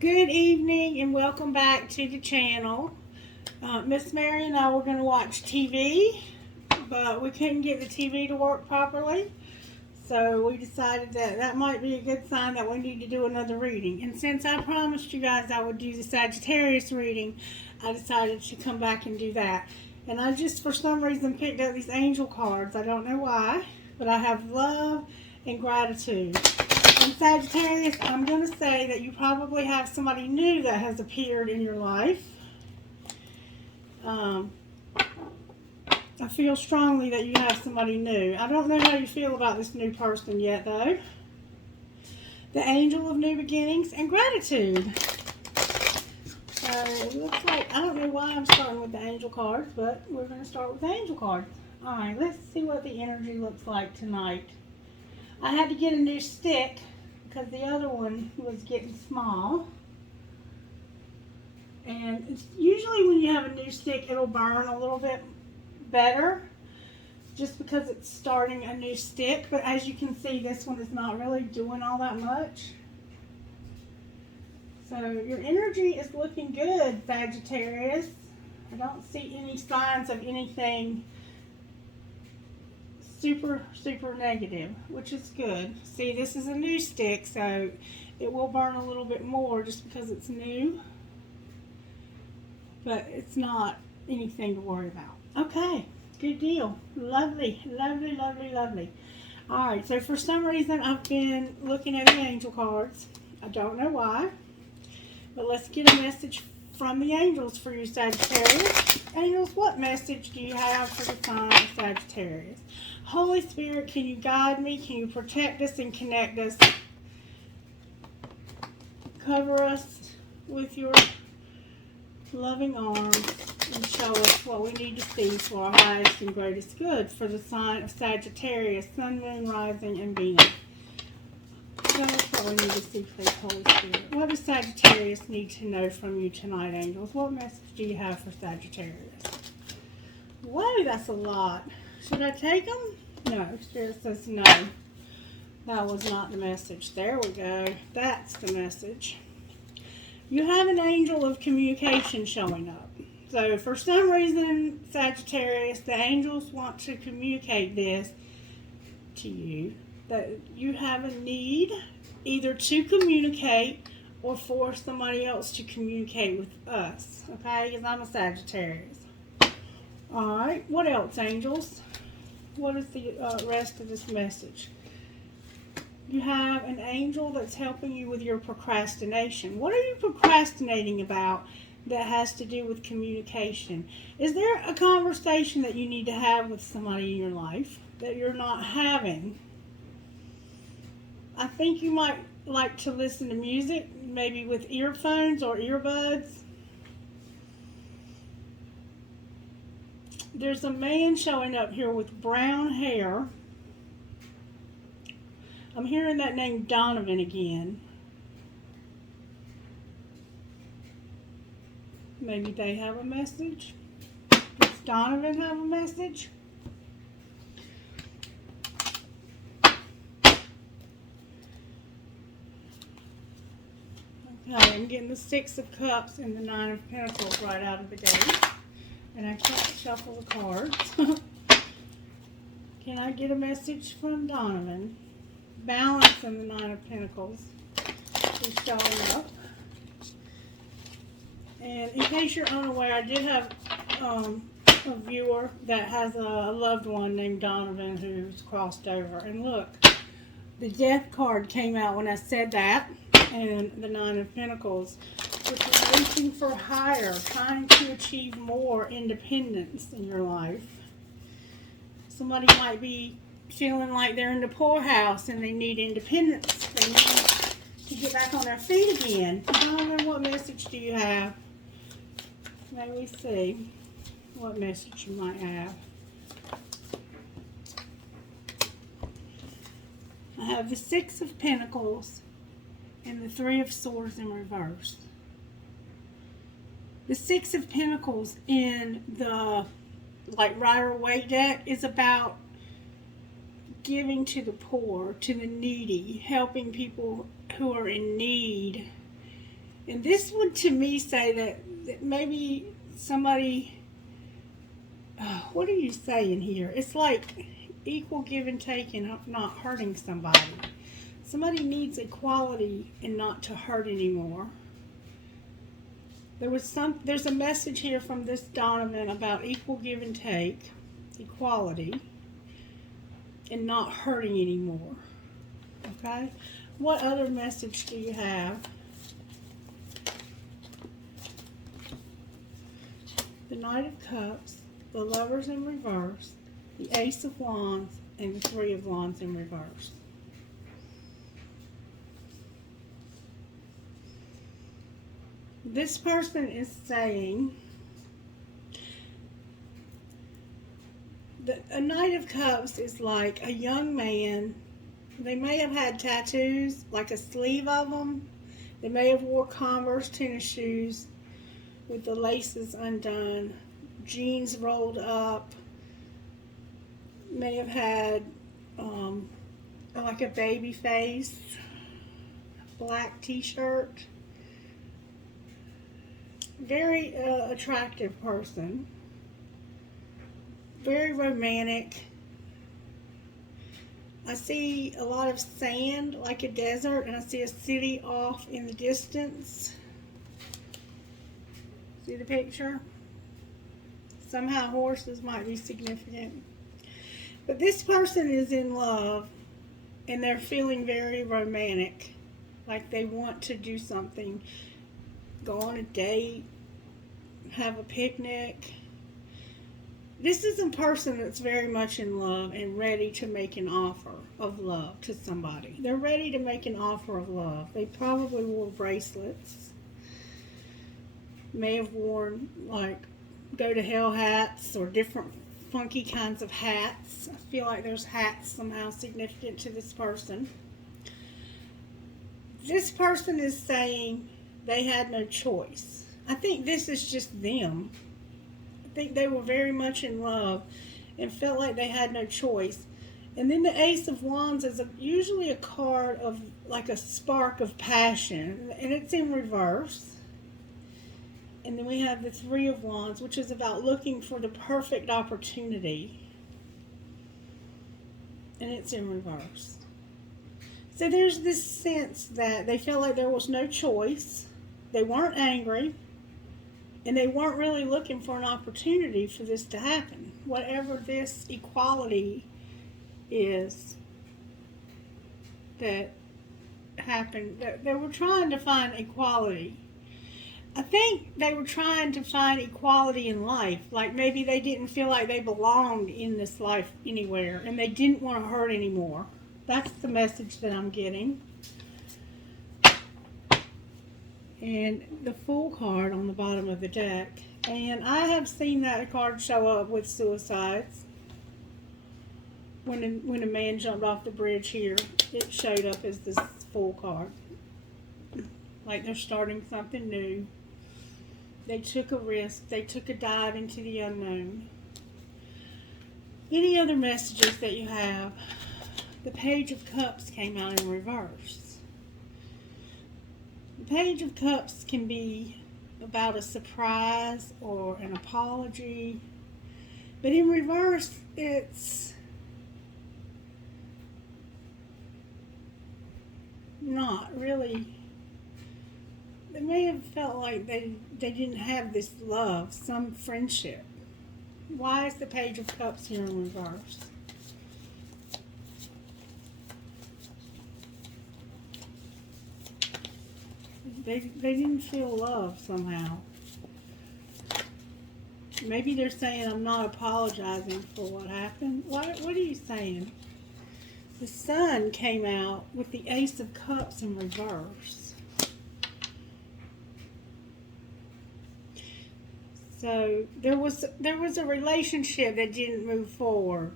Good evening and welcome back to the channel. Miss Mary and I were going to watch TV, but we couldn't get the TV to work properly. So we decided that might be a good sign that we need to do another reading. And since I promised you guys I would do the Sagittarius reading, I decided to come back and do that. And I just, for some reason, picked up these angel cards. I don't know why, but I have love and gratitude. And Sagittarius, I'm going to say that you probably have somebody new that has appeared in your life. I feel strongly that you have somebody new. I don't know how you feel about this new person yet, though. The angel of new beginnings and gratitude. So it looks like, I don't know why I'm starting with the angel cards, but we're going to start with the angel cards. Alright, let's see what the energy looks like tonight. I had to get a new stick because the other one was getting small. And it's usually when you have a new stick, it'll burn a little bit better just because it's starting a new stick. But as you can see, this one is not really doing all that much. So your energy is looking good, Sagittarius. I don't see any signs of anything super negative, which is good. See, this is a new stick, so it will burn a little bit more just because it's new, but it's not anything to worry about. Okay, good deal. Lovely. All right, so for some reason I've been looking at the angel cards. I don't know why, but let's get a message from the angels for you, Sagittarius. Angels, what message do you have for the sign of Sagittarius? Holy Spirit, can you guide me? Can you protect us and connect us? Cover us with your loving arms and show us what we need to see for our highest and greatest good for the sign of Sagittarius, Sun, Moon, Rising, and Venus. Show us what we need to see, please, Holy Spirit. What does Sagittarius need to know from you tonight, angels? What message do you have for Sagittarius? Whoa, that's a lot. Should I take them? No, Spirit says no. That was not the message. There we go. That's the message. You have an angel of communication showing up. So for some reason, Sagittarius, the angels want to communicate this to you. That you have a need either to communicate or for somebody else to communicate with us. Okay? Because I'm a Sagittarius. Alright, what else, angels? What is the rest of this message? You have an angel that's helping you with your procrastination. What are you procrastinating about that has to do with communication? Is there a conversation that you need to have with somebody in your life that you're not having? I think you might like to listen to music, maybe with earphones or earbuds. There's a man showing up here with brown hair. I'm hearing that name Donavan again. Maybe they have a message. Does Donavan have a message? Okay, I'm getting the Six of Cups and the Nine of Pentacles right out of the gate. And I can't shuffle the cards. Can I get a message from Donavan? Balance and the Nine of Pentacles is showing up. And in case you're unaware, I did have a viewer that has a loved one named Donavan who's crossed over. And look, the Death card came out when I said that. And the Nine of Pentacles, which is reaching for higher, trying to achieve more independence in your life. Somebody might be feeling like they're in the poorhouse and they need independence. They need to get back on their feet again. Donovan, what message do you have? May we see what message you might have. I have the Six of Pentacles and the Three of Swords in reverse. The Six of Pentacles in the Rider-Waite deck is about giving to the poor, to the needy, helping people who are in need, And this would, to me, say that maybe somebody, what are you saying here? It's like equal give and take and not hurting somebody. Somebody needs equality and not to hurt anymore. There's a message here from this Donavan about equal give and take, equality, and not hurting anymore. Okay? What other message do you have? The Knight of Cups, the Lovers in reverse, the Ace of Wands, and the Three of Wands in reverse. This person is saying that a Knight of Cups is like a young man. They may have had tattoos, like a sleeve of them. They may have wore Converse tennis shoes with the laces undone, jeans rolled up, may have had like a baby face, black t-shirt. Very attractive person, very romantic. I see a lot of sand, like a desert, and I see a city off in the distance. See the picture? Somehow horses might be significant. But this person is in love, and they're feeling very romantic, like they want to do something, go on a date, have a picnic. This is a person that's very much in love and ready to make an offer of love to somebody. They're ready to make an offer of love. They probably wore bracelets. May have worn like go to hell hats or different funky kinds of hats. I feel like there's hats somehow significant to this person. This person is saying they had no choice. I think this is just them. I think they were very much in love and felt like they had no choice. And then the Ace of Wands is usually a card of like a spark of passion, and it's in reverse. And then we have the Three of Wands, which is about looking for the perfect opportunity. And it's in reverse. So there's this sense that they felt like there was no choice. They weren't angry. And they weren't really looking for an opportunity for this to happen. Whatever this equality is that happened, they were trying to find equality. I think they were trying to find equality in life. Like maybe they didn't feel like they belonged in this life anywhere, and they didn't want to hurt anymore. That's the message that I'm getting. And the Fool card on the bottom of the deck. And I have seen that card show up with suicides. When a man jumped off the bridge here, it showed up as this Fool card. Like they're starting something new. They took a risk. They took a dive into the unknown. Any other messages that you have? The Page of Cups came out in reverse. The Page of Cups can be about a surprise or an apology. But in reverse, it's not really. They may have felt like they didn't have this love, some friendship. Why is the Page of Cups here in reverse? They didn't feel love somehow. Maybe they're saying, I'm not apologizing for what happened. What are you saying? The Sun came out with the Ace of Cups in reverse. So there was a relationship that didn't move forward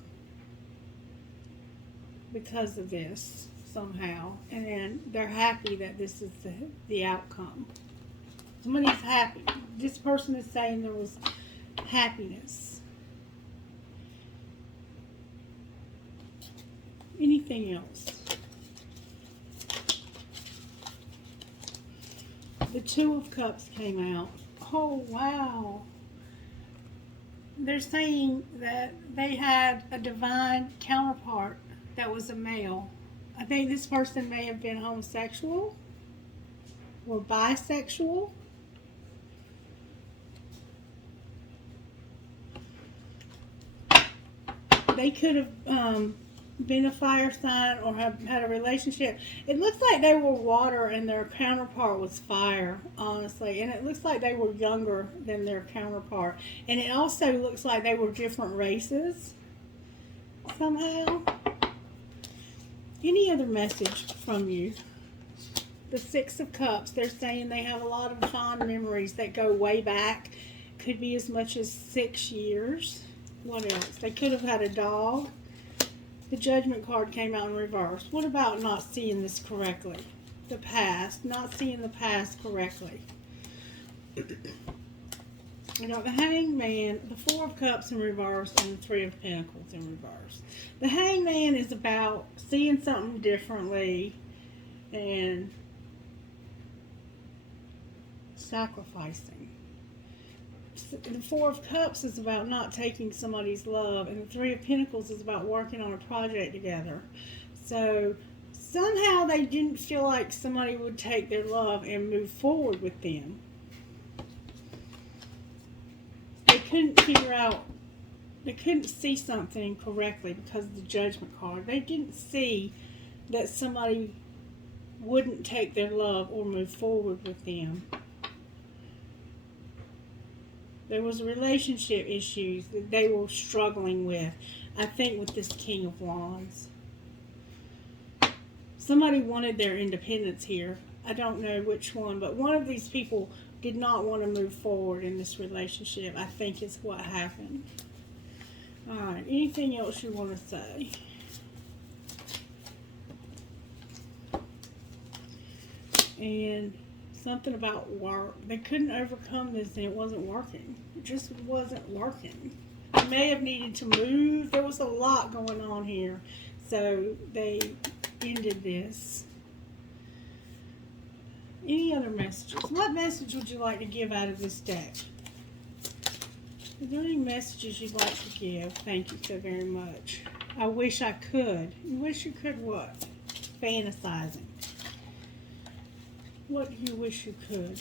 because of this somehow, and then they're happy that this is the outcome. Somebody's happy. This person is saying there was happiness. Anything else? The Two of Cups came out. Oh, wow. They're saying that they had a divine counterpart that was a male. I think this person may have been homosexual or bisexual. They could have been a fire sign or have had a relationship. It looks like they were water and their counterpart was fire, honestly. And it looks like they were younger than their counterpart. And it also looks like they were different races somehow. Any other message from you? The Six of Cups, they're saying they have a lot of fond memories that go way back. Could be as much as 6 years. What else? They could have had a dog. The Judgment card came out in reverse. What about not seeing this correctly? The past. Not seeing the past correctly. You know, the Hangman, the Four of Cups in reverse, and the Three of Pentacles in reverse. The Hangman is about seeing something differently and sacrificing. The Four of Cups is about not taking somebody's love, and the Three of Pentacles is about working on a project together. So somehow they didn't feel like somebody would take their love and move forward with them. They couldn't figure out, they couldn't see something correctly because of the Judgment card. They didn't see that somebody wouldn't take their love or move forward with them. There was relationship issues that they were struggling with, I think, with this King of Wands. Somebody wanted their independence here. I don't know which one, but one of these people did not want to move forward in this relationship, I think is what happened. Alright, anything else you want to say? And something about work. They couldn't overcome this and it wasn't working. It just wasn't working. They may have needed to move. There was a lot going on here. So they ended this. Any other messages? What message would you like to give out of this deck? Are there any messages you'd like to give? Thank you so very much. I wish I could. You wish you could what? Fantasizing. What do you wish you could?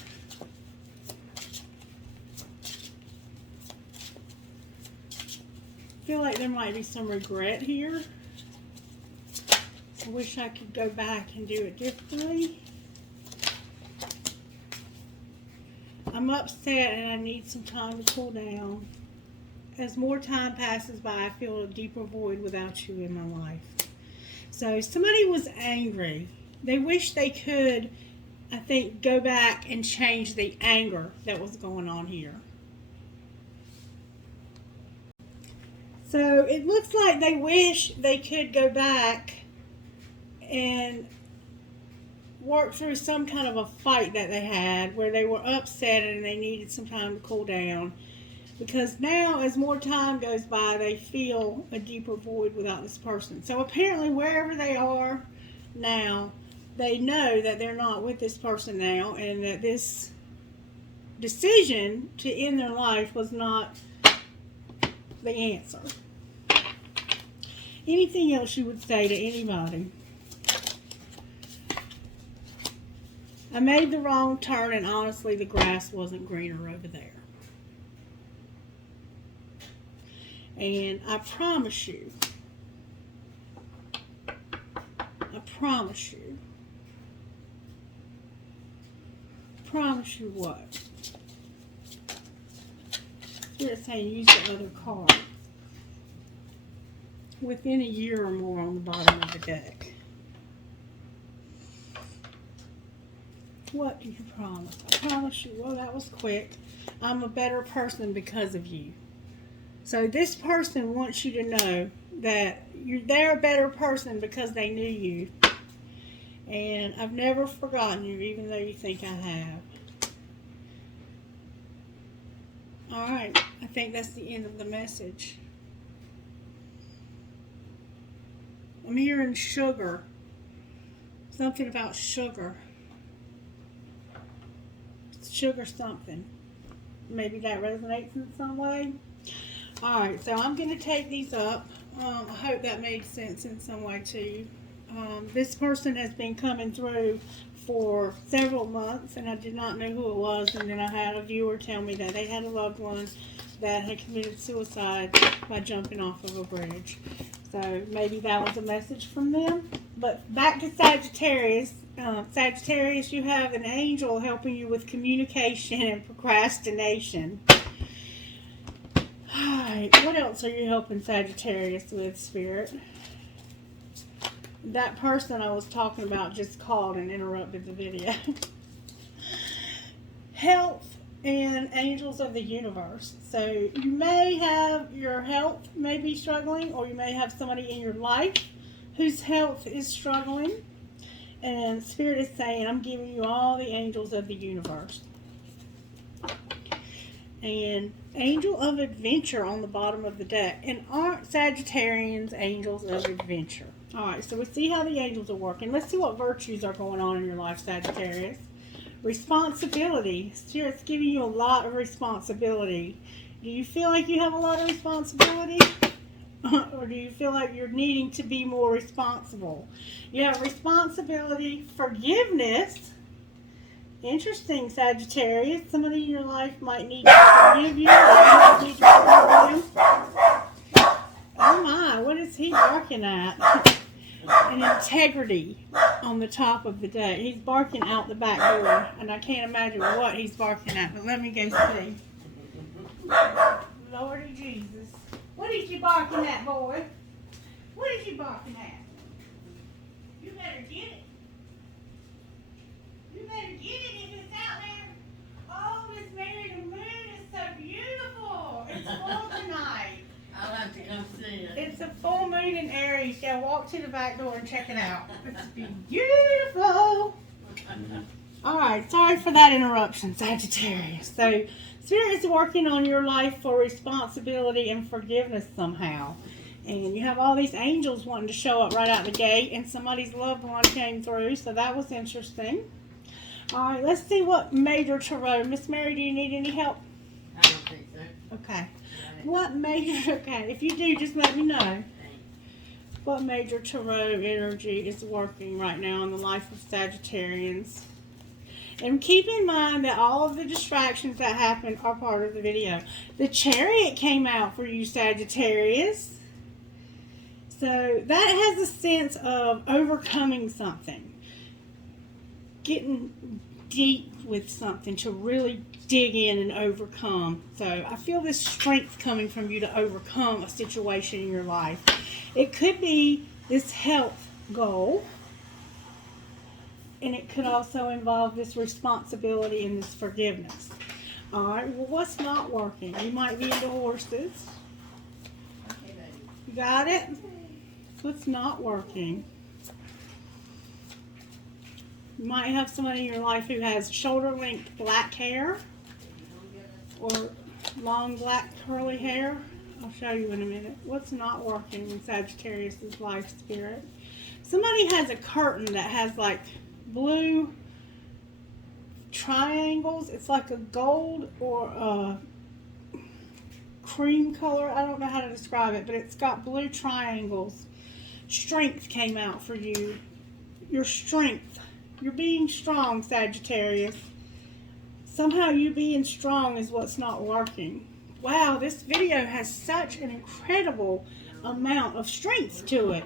I feel like there might be some regret here. I wish I could go back and do it differently. I'm upset and I need some time to cool down. As more time passes by, I feel a deeper void without you in my life. So somebody was angry. They wish they could, I think, go back and change the anger that was going on here. So it looks like they wish they could go back and work through some kind of a fight that they had where they were upset and they needed some time to cool down. Because now, as more time goes by, they feel a deeper void without this person. So apparently, wherever they are now, they know that they're not with this person now, and that this decision to end their life was not the answer. Anything else you would say to anybody? I made the wrong turn, and honestly, the grass wasn't greener over there. And I promise you, what? Spirit's saying use the other card. Within a year or more on the bottom of the deck. What do you promise? I promise you. Well, that was quick. I'm a better person because of you. So this person wants you to know that they're a better person because they knew you. And I've never forgotten you, even though you think I have. Alright, I think that's the end of the message. I'm hearing sugar. Something about sugar. sugar something. Maybe that resonates in some way. Alright, so I'm going to take these up. I hope that made sense in some way to you. This person has been coming through for several months, and I did not know who it was, and then I had a viewer tell me that they had a loved one that had committed suicide by jumping off of a bridge. So maybe that was a message from them. But back to Sagittarius. Sagittarius, you have an angel helping you with communication and procrastination. Alright, what else are you helping Sagittarius with, Spirit? That person I was talking about just called and interrupted the video. Health and angels of the universe. So you may have your health may be struggling, or you may have somebody in your life whose health is struggling. And Spirit is saying, I'm giving you all the angels of the universe. And angel of adventure on the bottom of the deck. And aren't Sagittarians angels of adventure? Alright, so we see how the angels are working. Let's see what virtues are going on in your life, Sagittarius. Responsibility. Spirit's giving you a lot of responsibility. Do you feel like you have a lot of responsibility? Or do you feel like you're needing to be more responsible? You have responsibility, forgiveness. Interesting, Sagittarius. Somebody in your life might need to forgive you, or you might need to forgive them. Oh my, what is he barking at? And integrity on the top of the deck. He's barking out the back door, and I can't imagine what he's barking at, but let me go see. Lordy Jesus. What is you barking at, boy? What is you barking at? You better get it. You better get it if it's out there. Oh, Miss Mary, the moon is so beautiful. It's full tonight. I'll have to come see it. It's a full moon in Aries. Yeah, walk to the back door and check it out. It's beautiful. Alright, sorry for that interruption, Sagittarius. So, Spirit is working on your life for responsibility and forgiveness somehow. And you have all these angels wanting to show up right out the gate, and somebody's loved one came through, so that was interesting. Alright, let's see what major tarot. Miss Mary, do you need any help? I don't think so. Okay. What major, okay, if you do, just let me know. What major tarot energy is working right now in the life of Sagittarians? And keep in mind that all of the distractions that happen are part of the video. The Chariot came out for you, Sagittarius. So that has a sense of overcoming something. Getting deep with something to really dig in and overcome. So I feel this strength coming from you to overcome a situation in your life. It could be this health goal, and it could also involve this responsibility and this forgiveness. Alright, well, what's not working? You might be into horses. Okay, baby. You got it? What's not working? You might have somebody in your life who has shoulder-length black hair or long black curly hair. I'll show you in a minute. What's not working in Sagittarius' life, Spirit? Somebody has a curtain that has like blue triangles. It's like a gold or a cream color. I don't know how to describe it, but it's got blue triangles. Strength came out for you. Your strength. You're being strong, Sagittarius. Somehow you being strong is what's not working. Wow, this video has such an incredible amount of strength to it.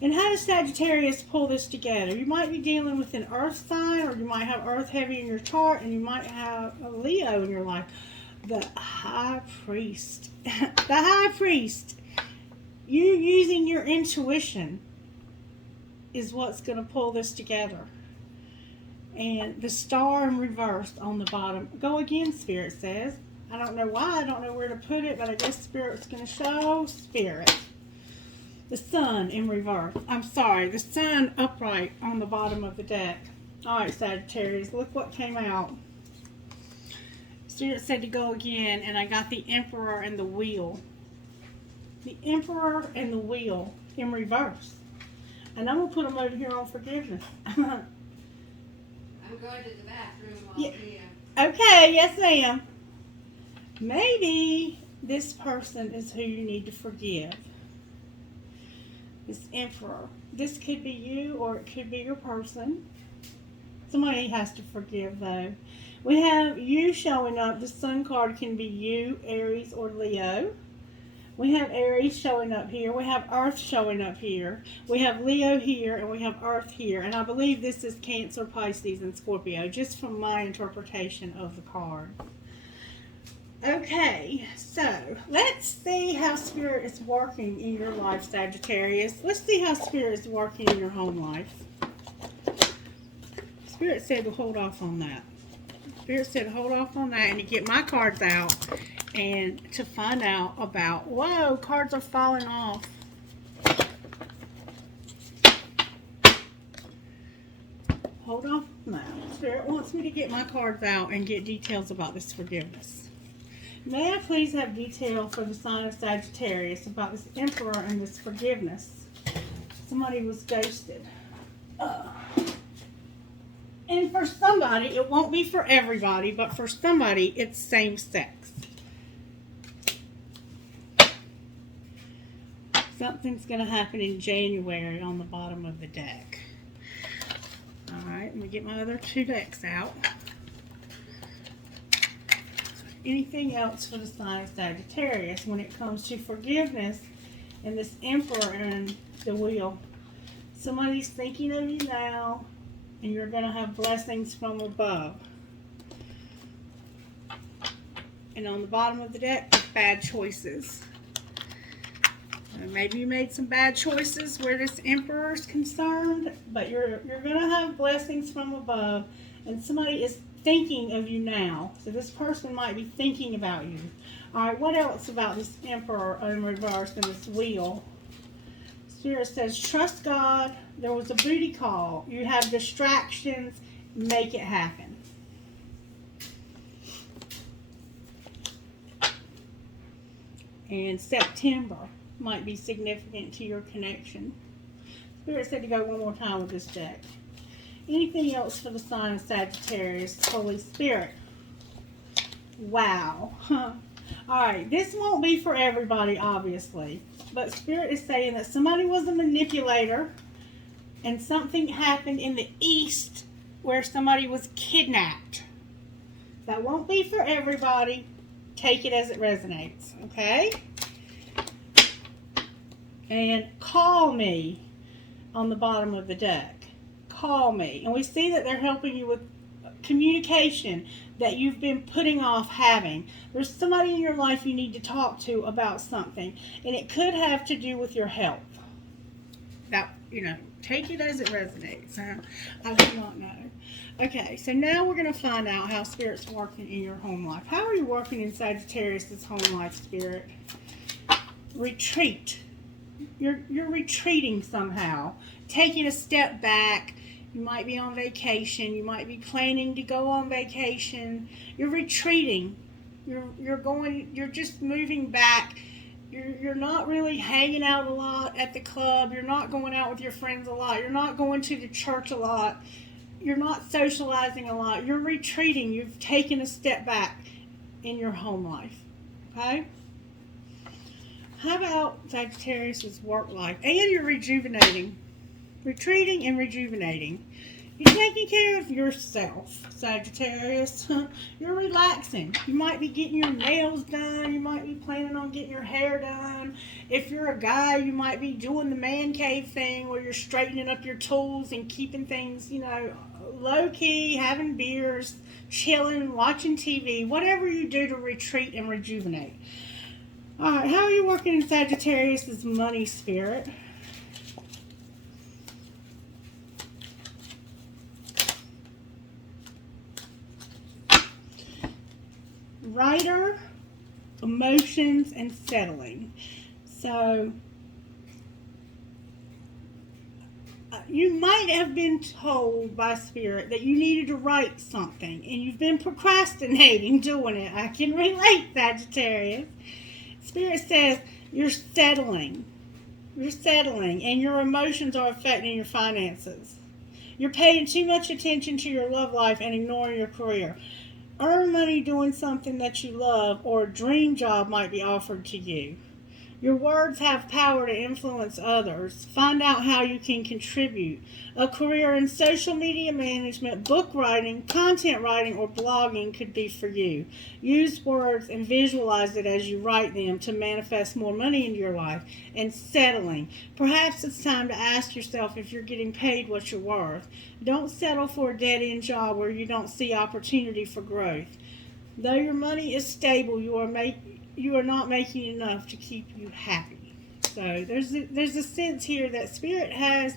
And how does Sagittarius pull this together? You might be dealing with an earth sign, or you might have earth heavy in your chart, and you might have a Leo in your life. The High Priest. The High Priest. You using your intuition is what's going to pull this together. And the star in reverse on the bottom. Go again, Spirit says. I don't know why. I don't know where to put it, but I guess Spirit's going to show Spirit. The sun in reverse. I'm sorry. The sun upright on the bottom of the deck. Alright, Sagittarius. Look what came out. Spirit said to go again, and I got the Emperor and the Wheel. The Emperor and the Wheel in reverse. And I'm going to put them over here on forgiveness. I I'm going to the bathroom while Yeah. here. Okay, yes ma'am. Maybe this person is who you need to forgive. This Emperor. This could be you or it could be your person. Somebody has to forgive though. We have you showing up. The Sun card can be you, Aries, or Leo. We have Aries showing up here. We have Earth showing up here. We have Leo here and we have Earth here. And I believe this is Cancer, Pisces, and Scorpio, just from my interpretation of the card. Okay, so let's see how Spirit is working in your life, Sagittarius. Let's see how Spirit is working in your home life. Spirit said to hold off on that. Spirit said to hold off on that and to get my cards out and to find out about, whoa, cards are falling off. Hold off now. Spirit wants me to get my cards out and get details about this forgiveness. May I please have detail for the sign of Sagittarius about this Emperor and this forgiveness? Somebody was ghosted. And for somebody, it won't be for everybody, but for somebody, it's same sex. Something's going to happen in January on the bottom of the deck. Alright, let me get my other two decks out. Anything else for the sign of Sagittarius when it comes to forgiveness and this Emperor and the wheel? Somebody's thinking of you now and you're going to have blessings from above. And on the bottom of the deck, bad choices. Maybe you made some bad choices where this Emperor is concerned, but you're going to have blessings from above, and somebody is thinking of you now. So this person might be thinking about you. All right, what else about this Emperor in reverse and this wheel? Spirit says, trust God. There was a booty call. You have distractions. Make it happen. And September might be significant to your connection. Spirit said to go one more time with this deck. Anything else for the sign of Sagittarius? Holy Spirit. Wow. Alright, this won't be for everybody, obviously. But Spirit is saying that somebody was a manipulator and something happened in the East where somebody was kidnapped. That won't be for everybody. Take it as it resonates, okay? And call me on the bottom of the deck. Call me. And we see that they're helping you with communication that you've been putting off having. There's somebody in your life you need to talk to about something. And it could have to do with your health. Now, take it as it resonates. I do not know. Okay, so now we're going to find out how Spirit's working in your home life. How are you working in Sagittarius' home life, Spirit? Retreat. You're retreating somehow. Taking a step back. You might be on vacation. You might be planning to go on vacation. You're retreating. You're just moving back. You're not really hanging out a lot at the club. You're not going out with your friends a lot. You're not going to the church a lot. You're not socializing a lot. You're retreating. You've taken a step back in your home life. Okay? How about Sagittarius' work life? And you're rejuvenating. Retreating and rejuvenating. You're taking care of yourself, Sagittarius. You're relaxing. You might be getting your nails done. You might be planning on getting your hair done. If you're a guy, you might be doing the man cave thing where you're straightening up your tools and keeping things, low-key, having beers, chilling, watching TV, whatever you do to retreat and rejuvenate. All right, how are you working in Sagittarius' money, Spirit? Writer, emotions, and settling. So, you might have been told by Spirit that you needed to write something, and you've been procrastinating doing it. I can relate, Sagittarius. Spirit says you're settling. You're settling, and your emotions are affecting your finances. You're paying too much attention to your love life and ignoring your career. Earn money doing something that you love, or a dream job might be offered to you. Your words have power to influence others. Find out how you can contribute. A career in social media management, book writing, content writing, or blogging could be for you. Use words and visualize it as you write them to manifest more money into your life. And settling. Perhaps it's time to ask yourself if you're getting paid what you're worth. Don't settle for a dead-end job where you don't see opportunity for growth. Though your money is stable, you are not making enough to keep you happy. So there's a sense here that Spirit has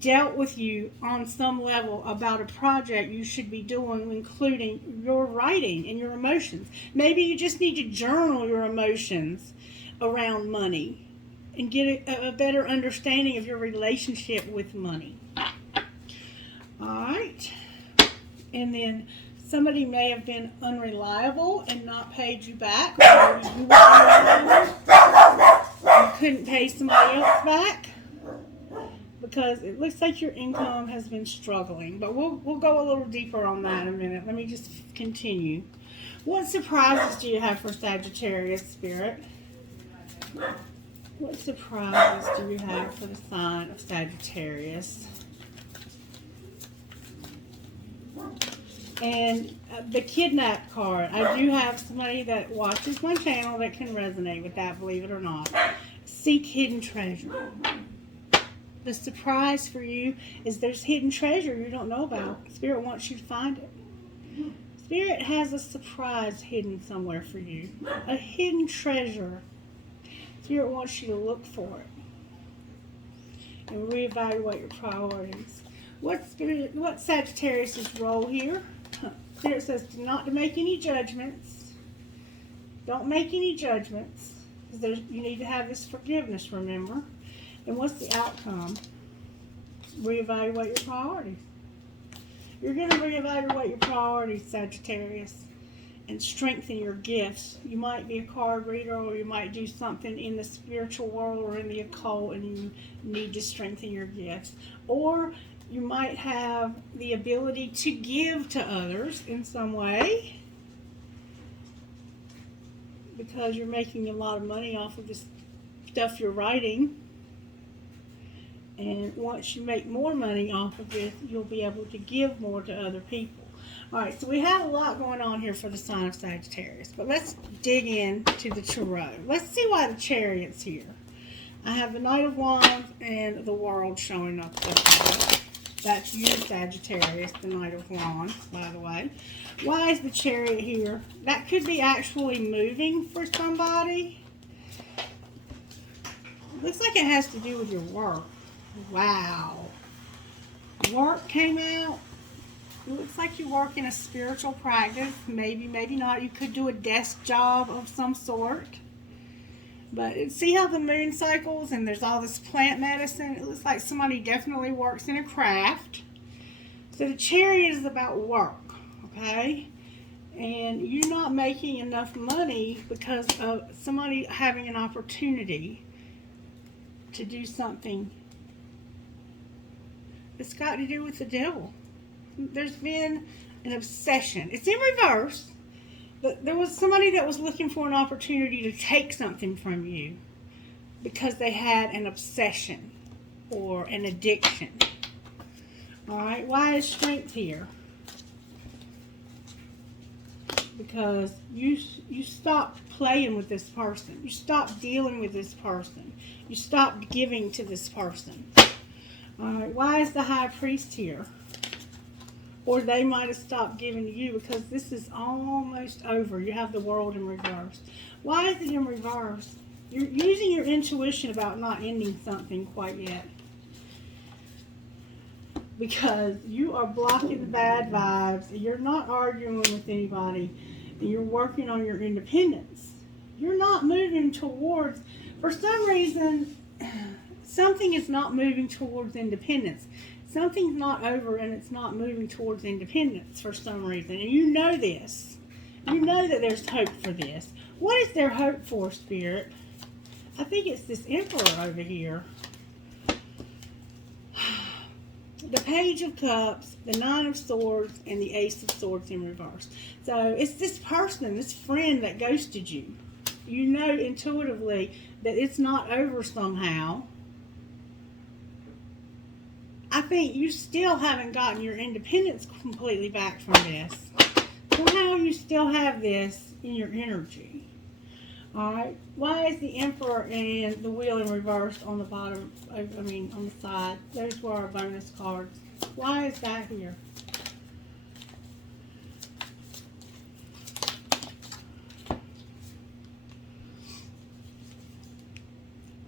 dealt with you on some level about a project you should be doing, including your writing and your emotions. Maybe you just need to journal your emotions around money and get a better understanding of your relationship with money. All right. And then somebody may have been unreliable and not paid you back. Or you were unreliable. You couldn't pay somebody else back because it looks like your income has been struggling. But we'll go a little deeper on that in a minute. Let me just continue. What surprises do you have for Sagittarius, Spirit? What surprises do you have for the sign of Sagittarius? And the kidnap card. I do have somebody that watches my channel that can resonate with that, believe it or not. Seek hidden treasure. The surprise for you is there's hidden treasure you don't know about. Spirit wants you to find it. Spirit has a surprise hidden somewhere for you. A hidden treasure. Spirit wants you to look for it. And reevaluate your priorities. What's Sagittarius' role here? Spirit says not to make any judgments. Don't make any judgments. Because you need to have this forgiveness, remember. And what's the outcome? Reevaluate your priorities. You're going to reevaluate your priorities, Sagittarius, and strengthen your gifts. You might be a card reader, or you might do something in the spiritual world or in the occult, and you need to strengthen your gifts. Or you might have the ability to give to others in some way because you're making a lot of money off of this stuff you're writing. And once you make more money off of it, you'll be able to give more to other people. All right, so we have a lot going on here for the sign of Sagittarius. But let's dig into the tarot. Let's see why the Chariot's here. I have the Knight of Wands and the World showing up there. That's you, Sagittarius, the Knight of Wands, by the way. Why is the Chariot here? That could be actually moving for somebody. Looks like it has to do with your work. Wow. Work came out. It looks like you work in a spiritual practice. Maybe, maybe not. You could do a desk job of some sort. But see how the moon cycles and there's all this plant medicine? It looks like somebody definitely works in a craft. So the Chariot is about work, okay? And you're not making enough money because of somebody having an opportunity to do something that's got to do with the devil. There's been an obsession. It's in reverse. But there was somebody that was looking for an opportunity to take something from you because they had an obsession or an addiction. All right, why is strength here? Because you stopped playing with this person. You stopped dealing with this person. You stopped giving to this person. All right, why is the High Priest here? Or they might have stopped giving to you because this is almost over. You have the World in reverse. Why is it in reverse? You're using your intuition about not ending something quite yet. Because you are blocking the bad vibes. You're not arguing with anybody. And you're working on your independence. You're not moving towards, for some reason, something is not moving towards independence. Something's not over and it's not moving towards independence for some reason. And you know this. You know that there's hope for this. What is there hope for, Spirit? I think it's this Emperor over here. the Page of Cups, the Nine of Swords, and the Ace of Swords in reverse. So it's this person, this friend that ghosted you. You know intuitively that it's not over somehow. I think you still haven't gotten your independence completely back from this. Somehow you still have this in your energy. Alright, why is the Emperor and the Wheel in reverse on the bottom, on the side? Those were our bonus cards. Why is that here?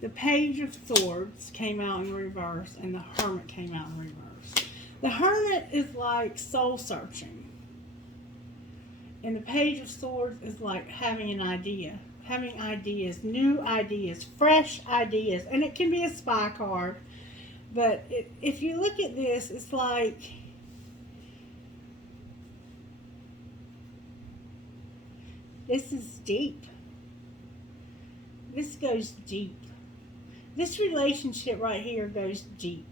The Page of Swords came out in reverse, and the Hermit came out in reverse. The Hermit is like soul searching. And the Page of Swords is like having an idea. Having ideas, new ideas, fresh ideas. And it can be a spy card. But if you look at this, it's like this is deep. This goes deep. This relationship right here goes deep.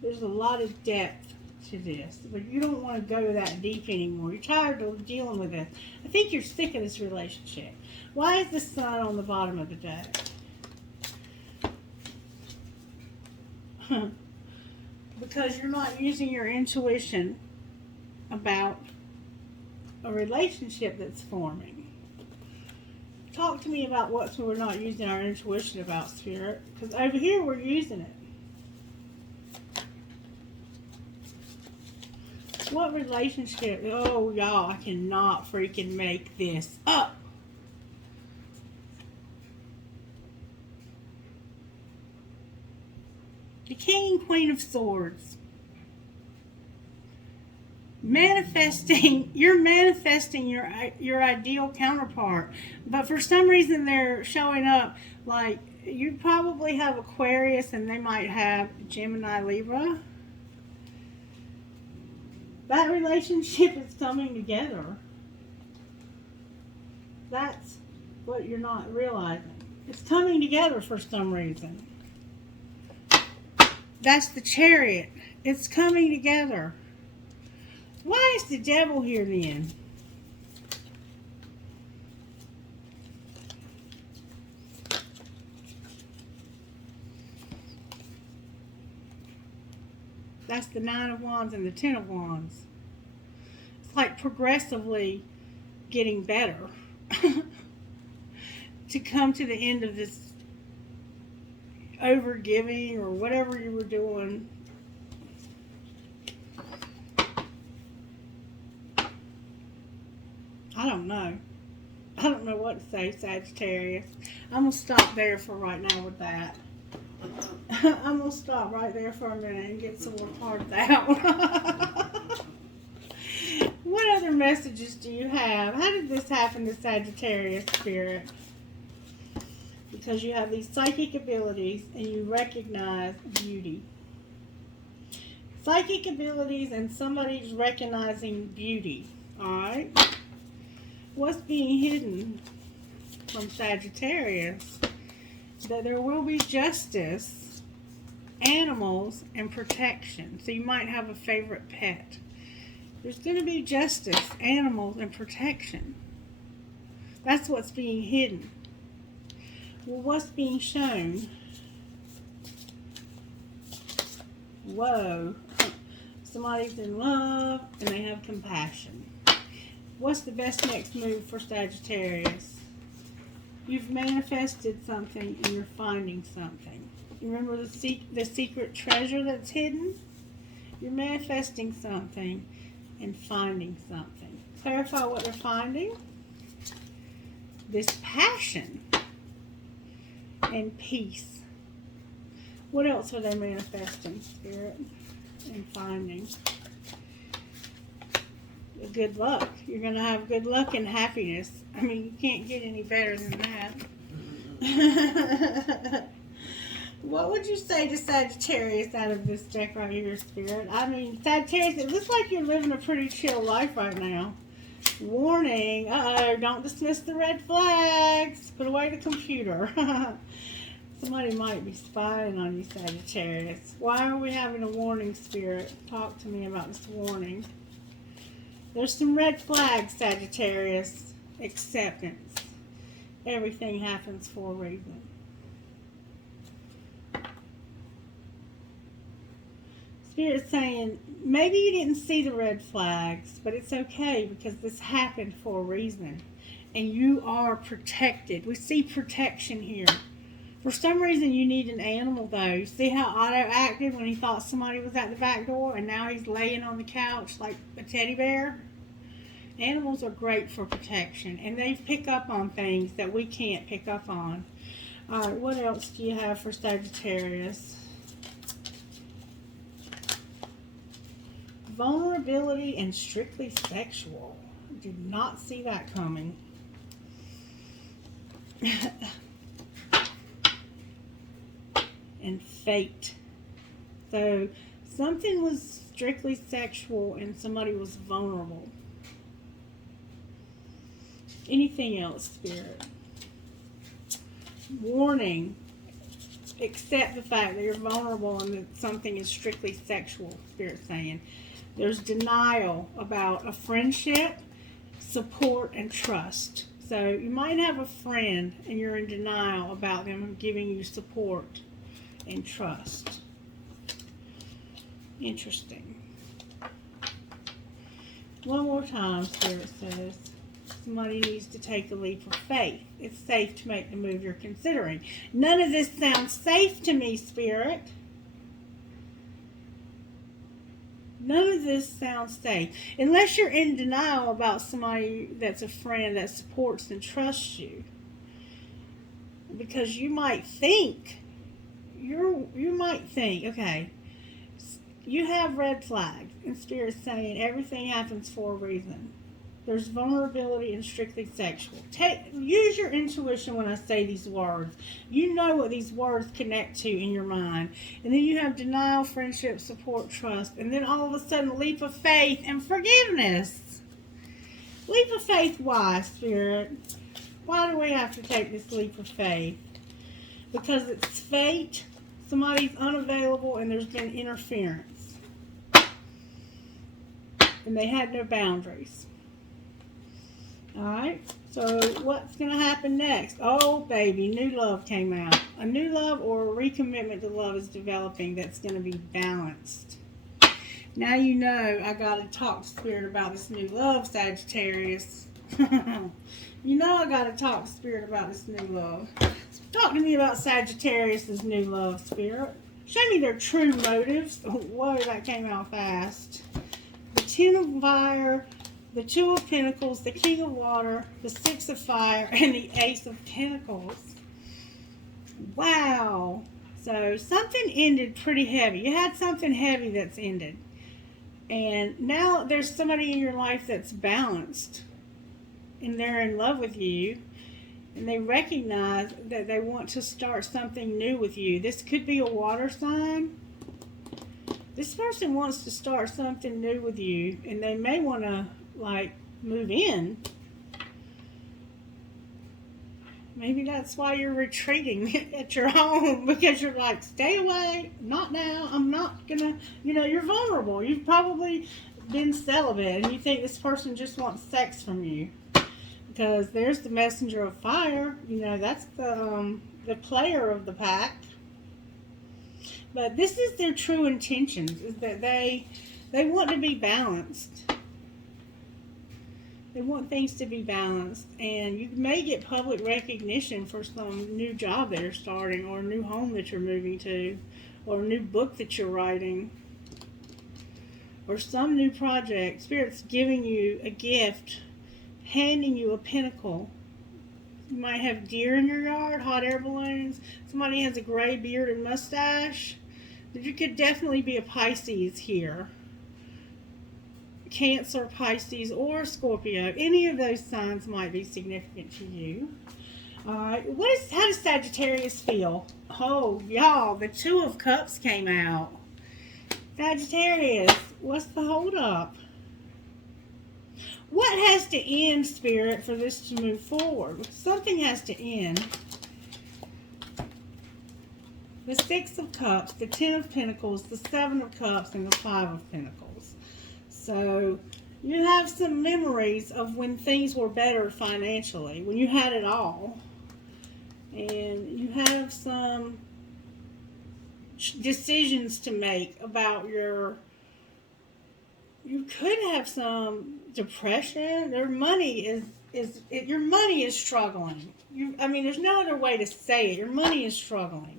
There's a lot of depth to this, but you don't want to go that deep anymore. You're tired of dealing with this. I think you're sick of this relationship. Why is the Sun on the bottom of the deck? Because you're not using your intuition about a relationship that's forming. Talk to me about what we're not using our intuition about, Spirit. Because over here we're using it. What relationship? Oh, y'all, I cannot freaking make this up. The King and Queen of Swords. You're manifesting your ideal counterpart. But for some reason they're showing up like you probably have Aquarius and they might have Gemini, Libra. That relationship is coming together. That's what you're not realizing. It's coming together for some reason. That's the Chariot. It's coming together. Why is the Devil here then? That's the Nine of Wands and the Ten of Wands. It's like progressively getting better to come to the end of this overgiving or whatever you were doing. I don't know. I don't know what to say, Sagittarius. I'm going to stop there for right now with that. I'm going to stop right there for a minute and get some more cards out. What other messages do you have? How did this happen to Sagittarius, Spirit? Because you have these psychic abilities and you recognize beauty. Psychic abilities and somebody's recognizing beauty. Alright? What's being hidden from Sagittarius? That there will be justice, animals, and protection. So you might have a favorite pet. There's going to be justice, animals, and protection. That's what's being hidden. Well, what's being shown? Whoa. Somebody's in love and they have compassion. What's the best next move for Sagittarius? You've manifested something and you're finding something. Remember the secret treasure that's hidden? You're manifesting something and finding something. Clarify what they're finding. This passion and peace. What else are they manifesting, Spirit, and finding? Good luck. You're going to have good luck and happiness. I mean, you can't get any better than that. What would you say to Sagittarius out of this deck right here, Spirit? I mean, Sagittarius, it looks like you're living a pretty chill life right now. Warning. Uh-oh, don't dismiss the red flags. Put away the computer. Somebody might be spying on you, Sagittarius. Why are we having a warning, Spirit? Talk to me about this warning. There's some red flags, Sagittarius. Acceptance. Everything happens for a reason. Spirit's saying, maybe you didn't see the red flags, but it's okay because this happened for a reason. And you are protected. We see protection here. For some reason, you need an animal, though. See how Otto acted when he thought somebody was at the back door, and now he's laying on the couch like a teddy bear? Animals are great for protection, and they pick up on things that we can't pick up on. All right, what else do you have for Sagittarius? Vulnerability and strictly sexual. Did not see that coming. And fate. So something was strictly sexual and somebody was vulnerable. Anything else, Spirit? Warning. Accept the fact that you're vulnerable and that something is strictly sexual, Spirit's saying. There's denial about a friendship, support, and trust. So you might have a friend and you're in denial about them giving you support and trust. Interesting. One more time, Spirit says, somebody needs to take a leap of faith. It's safe to make the move you're considering. None of this sounds safe to me, Spirit. None of this sounds safe. Unless you're in denial about somebody that's a friend that supports and trusts you. Because you might think, okay, you have red flags. And Spirit's saying everything happens for a reason. There's vulnerability and strictly sexual. Use your intuition when I say these words. You know what these words connect to in your mind. And then you have denial, friendship, support, trust. And then all of a sudden, leap of faith and forgiveness. Leap of faith, why, Spirit? Why do we have to take this leap of faith? Because it's fate. Somebody's unavailable and there's been interference. And they had no boundaries. Alright, so what's going to happen next? Oh, baby, new love came out. A new love or a recommitment to love is developing that's going to be balanced. Now you know I got to talk to Spirit about this new love, Sagittarius. You know I got to talk to Spirit about this new love. Talk to me about Sagittarius' new love, Spirit. Show me their true motives. Oh, whoa, that came out fast. The Ten of Fire, the Two of Pentacles, the King of Water, the Six of Fire, and the Ace of Pentacles. Wow. So something ended pretty heavy. You had something heavy that's ended. And now there's somebody in your life that's balanced. And they're in love with you. And they recognize that they want to start something new with you. This could be a water sign. This person wants to start something new with you. And they may want to like move in. Maybe that's why you're retreating at your home, because you're like, stay away, not now, I'm not gonna, you're vulnerable. You've probably been celibate and you think this person just wants sex from you, because there's the messenger of fire. That's the player of the pack. But this is their true intentions, is that they want to be balanced. They want things to be balanced, and you may get public recognition for some new job that you're starting, or a new home that you're moving to, or a new book that you're writing, or some new project. Spirit's giving you a gift, handing you a pentacle. You might have deer in your yard, hot air balloons. Somebody has a gray beard and mustache. You could definitely be a Pisces here. Cancer, Pisces, or Scorpio. Any of those signs might be significant to you. Alright, how does Sagittarius feel? Oh, y'all, the Two of Cups came out. Sagittarius, what's the hold up? What has to end, Spirit, for this to move forward? Something has to end. the Six of Cups, the Ten of Pentacles, the Seven of Cups, and the Five of Pentacles. So you have some memories of when things were better financially, when you had it all. And you have some decisions to make about your... You could have some depression. Your money is struggling. I mean, there's no other way to say it. Your money is struggling.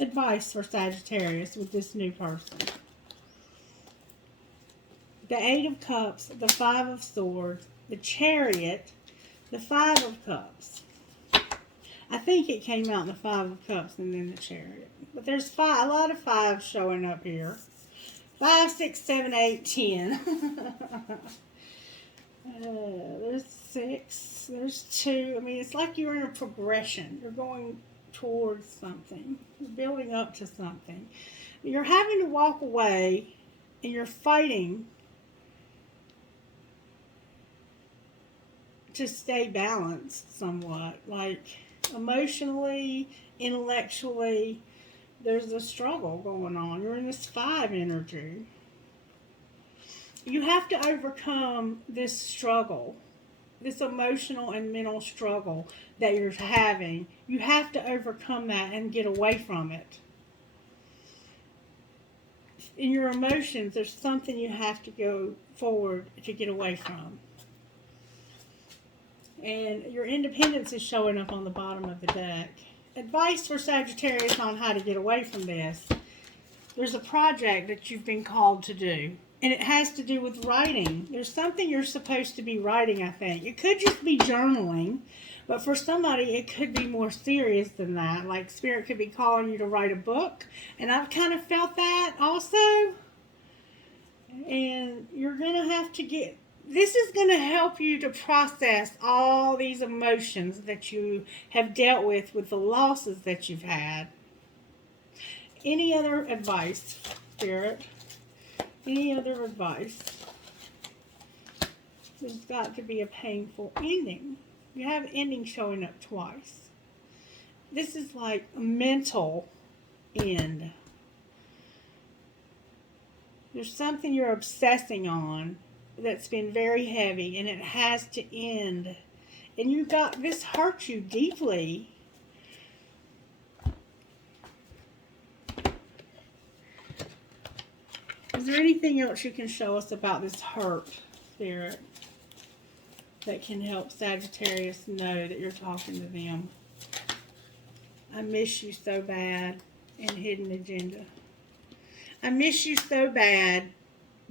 Advice for Sagittarius with this new person. The Eight of Cups, the Five of Swords, the Chariot, the Five of Cups. I think it came out in the Five of Cups and then the Chariot. But there's a lot of fives showing up here. 5, 6, 7, 8, 10. There's 6. There's 2. I mean, it's like you're in a progression. You're going towards something. You're building up to something. You're having to walk away and you're fighting to stay balanced somewhat. Like emotionally, intellectually, there's a struggle going on. You're in this 5 energy. You have to overcome this struggle, this emotional and mental struggle that you're having. You have to overcome that and get away from it. In your emotions, there's something you have to go forward to get away from. And your independence is showing up on the bottom of the deck. Advice for Sagittarius on how to get away from this. There's a project that you've been called to do. And it has to do with writing. There's something you're supposed to be writing, I think. It could just be journaling. But for somebody, it could be more serious than that. Like Spirit could be calling you to write a book. And I've kind of felt that also. And you're going to have to get... This is going to help you to process all these emotions that you have dealt with the losses that you've had. Any other advice, Spirit? Any other advice? There's got to be a painful ending. You have ending showing up twice. This is like a mental end. There's something you're obsessing on that's been very heavy, and it has to end. And you got this hurt you deeply. Is there anything else you can show us about this hurt, Spirit, that can help Sagittarius know that you're talking to them? I miss you so bad, and hidden agenda. I miss you so bad,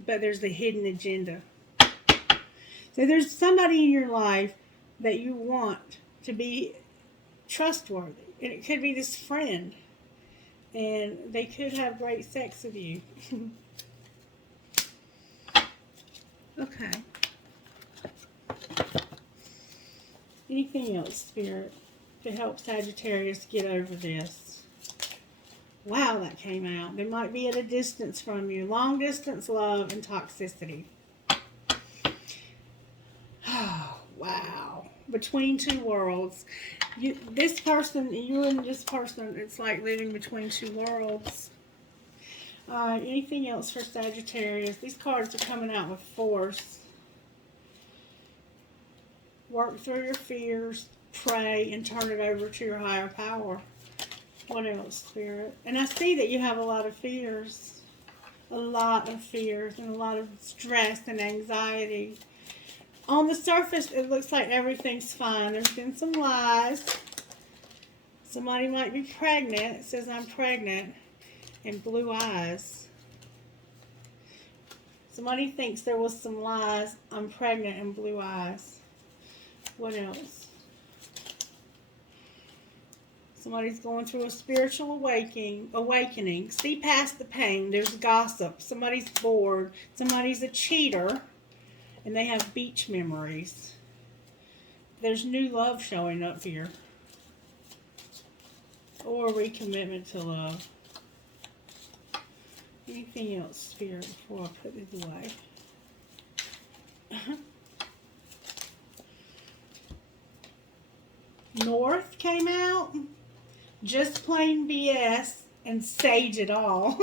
but there's a hidden agenda. So there's somebody in your life that you want to be trustworthy. And it could be this friend. And they could have great sex with you. Okay. Anything else, Spirit, to help Sagittarius get over this? Wow, that came out. They might be at a distance from you. Long distance love and toxicity. Oh, wow. Between two worlds. This person, you and this person, it's like living between two worlds. Anything else for Sagittarius? These cards are coming out with force. Work through your fears, pray, and turn it over to your higher power. What else, Spirit? And I see that you have a lot of fears. A lot of fears and a lot of stress and anxiety. On the surface, it looks like everything's fine. There's been some lies. Somebody might be pregnant. It says, I'm pregnant. And blue eyes. Somebody thinks there was some lies. I'm pregnant and blue eyes. What else? Somebody's going through a spiritual awakening. See past the pain. There's gossip. Somebody's bored. Somebody's a cheater. And they have beach memories. There's new love showing up here. Or recommitment to love. Anything else, Spirit, before I put this away? North came out. Just plain BS and sage it all.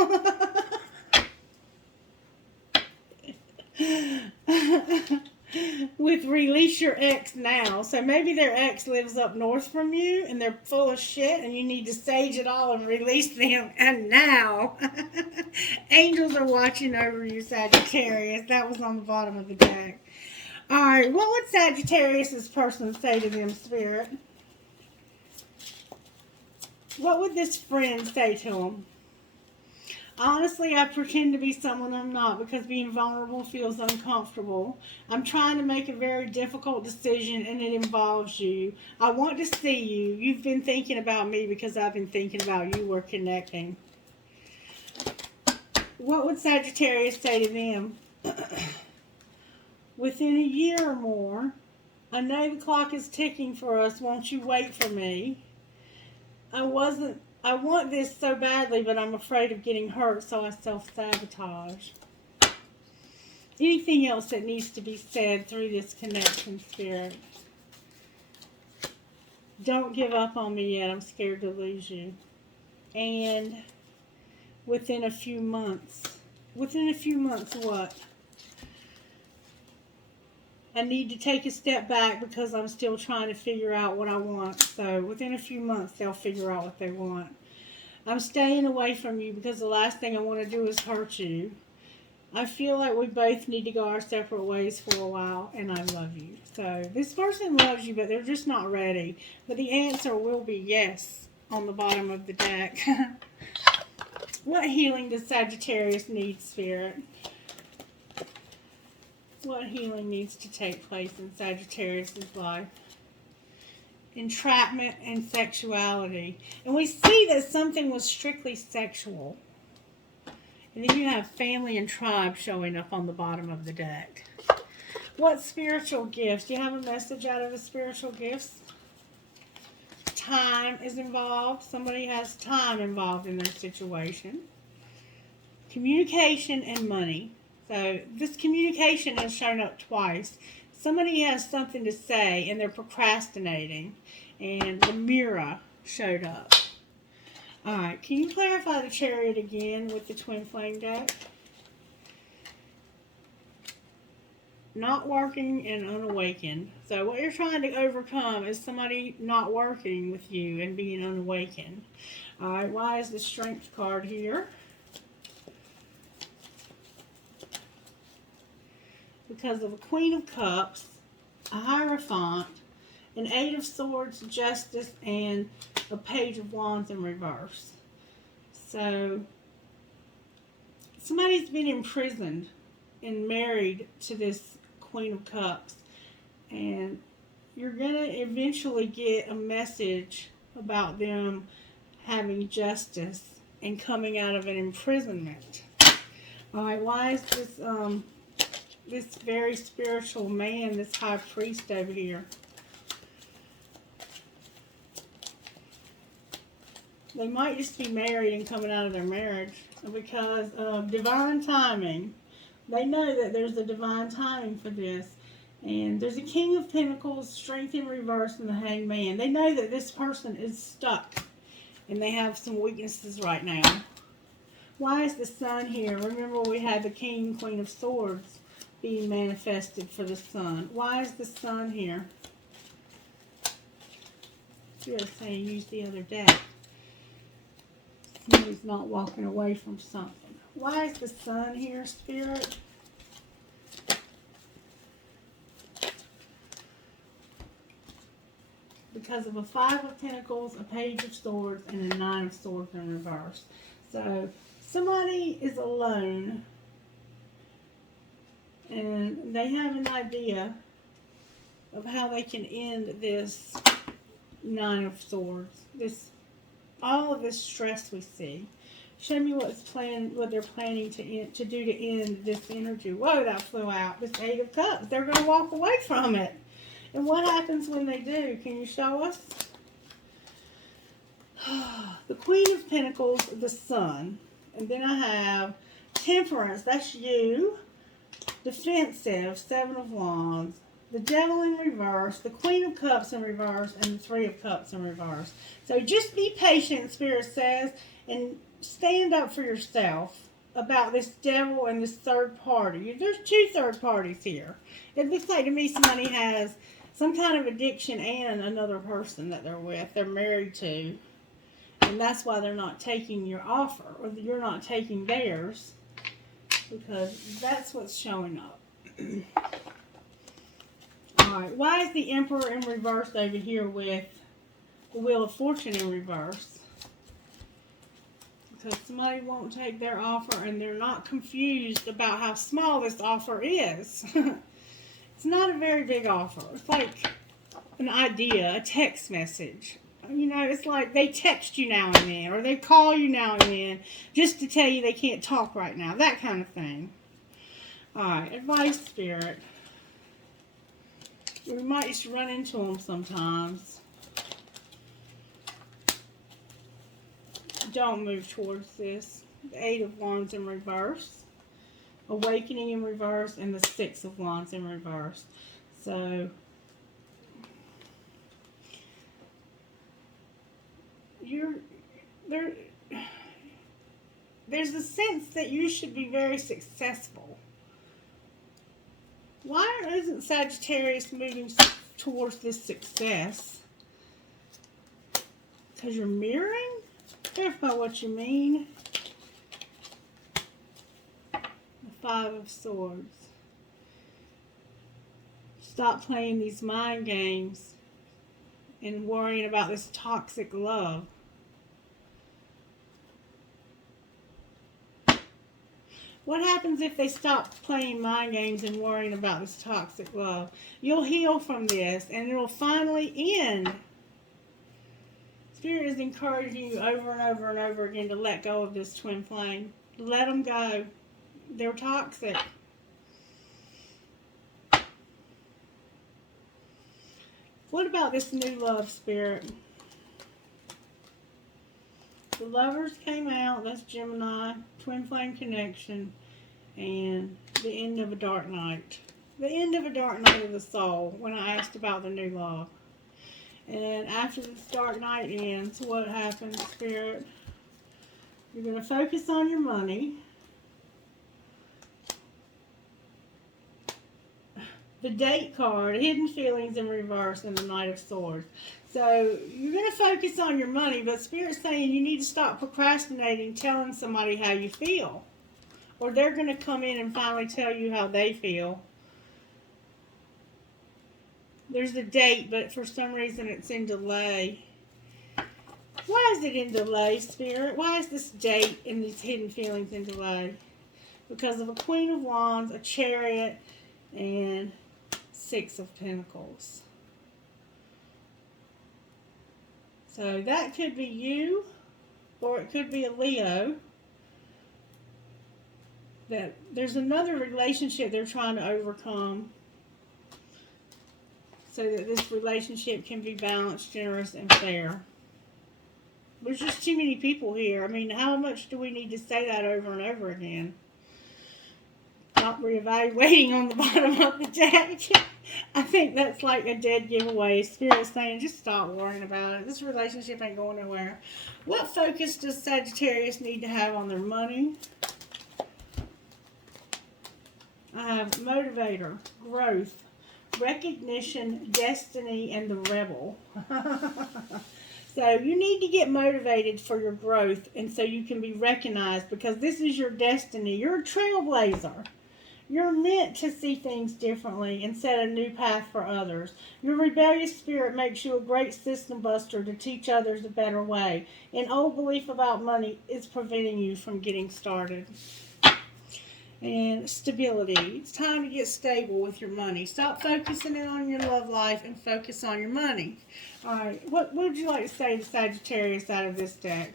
With release your ex now. So maybe their ex lives up north from you and they're full of shit and you need to sage it all and release them. And now, angels are watching over you, Sagittarius. That was on the bottom of the deck. Alright, what would Sagittarius' person say to them, Spirit? What would this friend say to them? Honestly, I pretend to be someone I'm not because being vulnerable feels uncomfortable. I'm trying to make a very difficult decision and it involves you. I want to see you. You've been thinking about me because I've been thinking about you. We're connecting. What would Sagittarius say to them? Within a year or more, I know the clock is ticking for us. Won't you wait for me? I want this so badly, but I'm afraid of getting hurt, so I self-sabotage. Anything else that needs to be said through this connection, Spirit? Don't give up on me yet. I'm scared to lose you. And within a few months what? I need to take a step back because I'm still trying to figure out what I want. So within a few months, they'll figure out what they want. I'm staying away from you because the last thing I want to do is hurt you. I feel like we both need to go our separate ways for a while, and I love you. So this person loves you, but they're just not ready. But the answer will be yes on the bottom of the deck. What healing does Sagittarius need, Spirit? What healing needs to take place in Sagittarius' life? Entrapment and sexuality. And we see that something was strictly sexual. And then you have family and tribe showing up on the bottom of the deck. What spiritual gifts? Do you have a message out of the spiritual gifts? Time is involved. Somebody has time involved in their situation. Communication and money. So this communication has shown up twice. Somebody has something to say and they're procrastinating. And the mirror showed up. Alright, can you clarify the Chariot again with the Twin Flame deck? Not working and unawakened. So what you're trying to overcome is somebody not working with you and being unawakened. Alright, why is the Strength card here? Because of a Queen of Cups, a Hierophant, an Eight of Swords, Justice, and a Page of Wands in reverse. So, somebody's been imprisoned and married to this Queen of Cups. And you're going to eventually get a message about them having justice and coming out of an imprisonment. Alright, why is this very spiritual man, this high priest over here? They might just be married and coming out of their marriage because of divine timing. They know that there's a divine timing for this. And there's a King of Pentacles, Strength in reverse, and the Hanged Man. They know that this person is stuck and they have some weaknesses right now. Why is the Sun here? Remember we had the King, Queen of Swords being manifested for the Sun. Why is the Sun here? You're saying use the other deck. Somebody's not walking away from something. Why is the Sun here, Spirit? Because of a Five of Pentacles, a Page of Swords, and a Nine of Swords in reverse. So, somebody is alone. And they have an idea of how they can end this Nine of Swords. All of this stress we see. Show me what they're planning to do to end this energy. Whoa, that flew out. This Eight of Cups. They're going to walk away from it. And what happens when they do? Can you show us? The Queen of Pentacles, the Sun. And then I have Temperance. That's you. Defensive, Seven of Wands. the Devil in reverse, the Queen of Cups in reverse, and the Three of Cups in reverse. So just be patient, Spirit says, and stand up for yourself about this devil and this third party. There's two third parties here. It looks like to me somebody has some kind of addiction and another person that they're with, they're married to. And that's why they're not taking your offer, or you're not taking theirs, because that's what's showing up. Alright, why is the Emperor in reverse over here with the Wheel of Fortune in reverse? Because somebody won't take their offer and they're not confused about how small this offer is. It's not a very big offer. It's like an idea, a text message. You know, it's like they text you now and then, or they call you now and then just to tell you they can't talk right now. That kind of thing. Alright, advice, Spirit. We might just run into them sometimes. Don't move towards this. The Eight of Wands in reverse. Awakening in reverse, and the Six of Wands in reverse. So there's a sense that you should be very successful. Why isn't Sagittarius moving towards this success? Because you're mirroring? Clarify what you mean. The Five of Swords. Stop playing these mind games and worrying about this toxic love. What happens if they stop playing mind games and worrying about this toxic love? You'll heal from this and it'll finally end. Spirit is encouraging you over and over and over again to let go of this twin flame. Let them go. They're toxic. What about this new love, Spirit? The Lovers came out. That's Gemini. Twin flame connection. And the end of a dark night. The end of a dark night of the soul, when I asked about the new love. And then after this dark night ends, what happens, Spirit? You're going to focus on your money. The Date card, Hidden Feelings in reverse, and the Knight of Swords. So you're going to focus on your money, but Spirit's saying you need to stop procrastinating, telling somebody how you feel. Or they're going to come in and finally tell you how they feel. There's a date, but for some reason it's in delay. Why is it in delay, Spirit? Why is this date and these hidden feelings in delay? Because of a Queen of Wands, a Chariot, and Six of Pentacles. So that could be you, or it could be a Leo. That there's another relationship they're trying to overcome so that this relationship can be balanced, generous, and fair. There's just too many people here. I mean, how much do we need to say that over and over again? Not reevaluating on the bottom of the deck. I think that's like a dead giveaway. Spirit's saying, just stop worrying about it. This relationship ain't going nowhere. What focus does Sagittarius need to have on their money? I have motivator, growth, recognition, destiny, and the rebel. So you need to get motivated for your growth, and so you can be recognized, because this is your destiny. You're a trailblazer. You're meant to see things differently and set a new path for others. Your rebellious spirit makes you a great system buster to teach others a better way. An old belief about money is preventing you from getting started. And stability. It's time to get stable with your money. Stop focusing in on your love life and focus on your money. Alright, what would you like to say to Sagittarius out of this deck?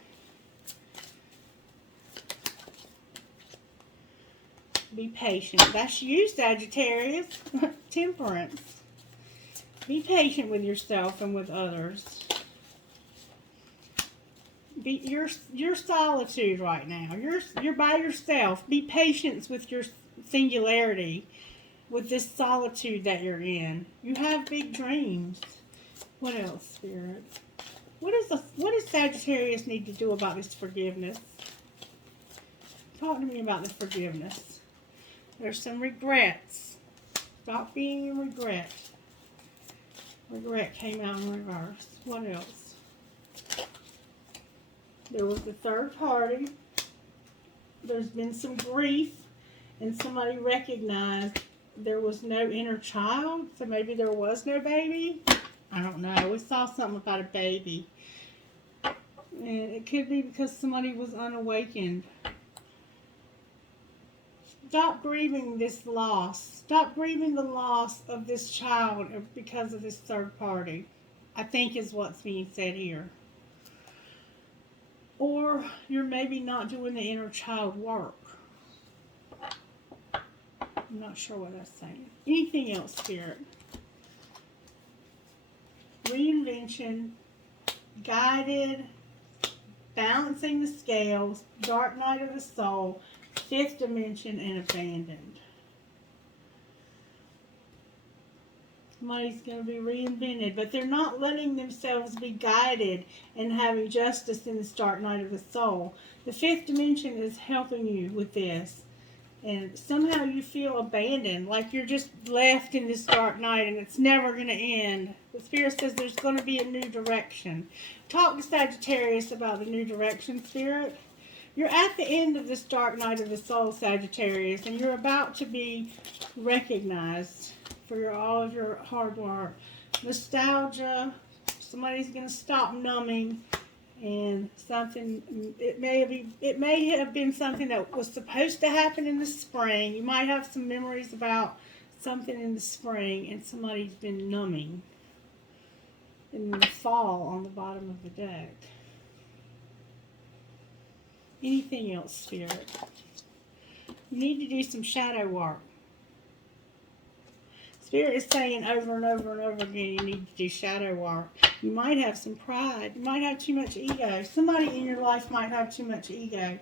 Be patient. That's you, Sagittarius. Temperance. Be patient with yourself and with others. You're solitude right now. You're by yourself. Be patient with your singularity. with this solitude that you're in. You have big dreams. What else, Spirit? What does Sagittarius need to do about this forgiveness? Talk to me about the forgiveness. There's some regrets. Stop being in regret. Regret came out in reverse. What else? There was the third party. There's been some grief, and somebody recognized there was no inner child, so maybe there was no baby. I don't know. We saw something about a baby. And it could be because somebody was unawakened. Stop grieving this loss. Stop grieving the loss of this child because of this third party, I think is what's being said here. Or you're maybe not doing the inner child work. I'm not sure what that's saying. Anything else, Spirit? Reinvention, guided, balancing the scales, dark night of the soul, fifth dimension, and abandoned. Somebody's going to be reinvented, but they're not letting themselves be guided and having justice in this dark night of the soul. The fifth dimension is helping you with this. And somehow you feel abandoned, like you're just left in this dark night and it's never going to end. The Spirit says there's going to be a new direction. Talk to Sagittarius about the new direction, Spirit. You're at the end of this dark night of the soul, Sagittarius, and you're about to be recognized for all of your hard work. Nostalgia, somebody's going to stop numbing. And something, it may have been something that was supposed to happen in the spring. You might have some memories about something in the spring, and somebody's been numbing in the fall on the bottom of the deck. Anything else, Spirit? You need to do some shadow work. Spirit is saying over and over and over again, you need to do shadow work. You might have some pride. You might have too much ego. Somebody in your life might have too much ego.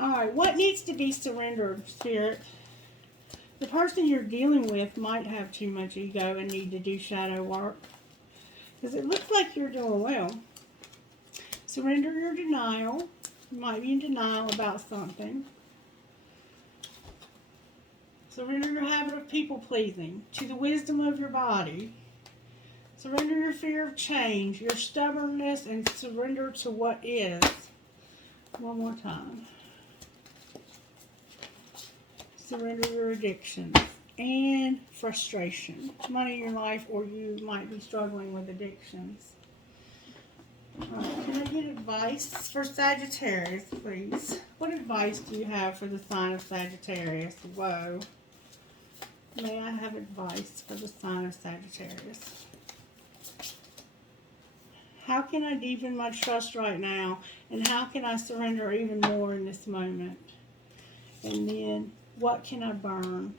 Alright, what needs to be surrendered, Spirit? The person you're dealing with might have too much ego and need to do shadow work. Because it looks like you're doing well. Surrender your denial. You might be in denial about something. Surrender your habit of people-pleasing to the wisdom of your body. Surrender your fear of change, your stubbornness, and surrender to what is. One more time. Surrender your addictions and frustration. Money in your life, or you might be struggling with addictions. All right, can I get advice for Sagittarius, please? What advice do you have for the sign of Sagittarius? Whoa. May I have advice for the sign of Sagittarius? How can I deepen my trust right now? And how can I surrender even more in this moment? And then, what can I burn?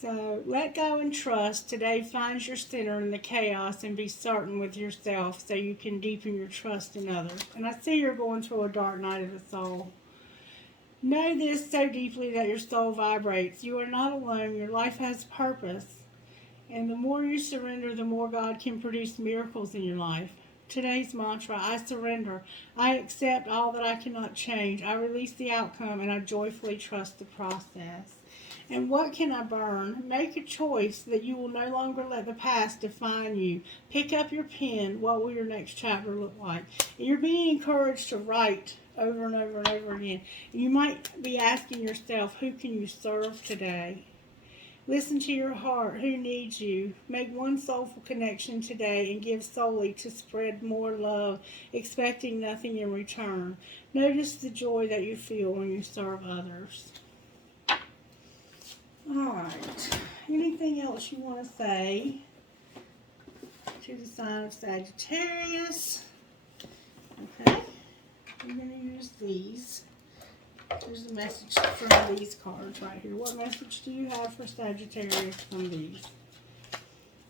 So, let go and trust. Today, find your center in the chaos and be certain with yourself so you can deepen your trust in others. And I see you're going through a dark night of the soul. Know this so deeply that your soul vibrates. You are not alone. Your life has purpose. And the more you surrender, the more God can produce miracles in your life. Today's mantra, I surrender. I accept all that I cannot change. I release the outcome and I joyfully trust the process. And what can I burn? Make a choice that you will no longer let the past define you. Pick up your pen. What will your next chapter look like? And you're being encouraged to write over and over and over again. You might be asking yourself, who can you serve today? Listen to your heart. Who needs you? Make one soulful connection today and give solely to spread more love, expecting nothing in return. Notice the joy that you feel when you serve others. Alright. Anything else you want to say to the sign of Sagittarius? Okay. I'm going to use these. There's a message from these cards right here. What message do you have for Sagittarius from these?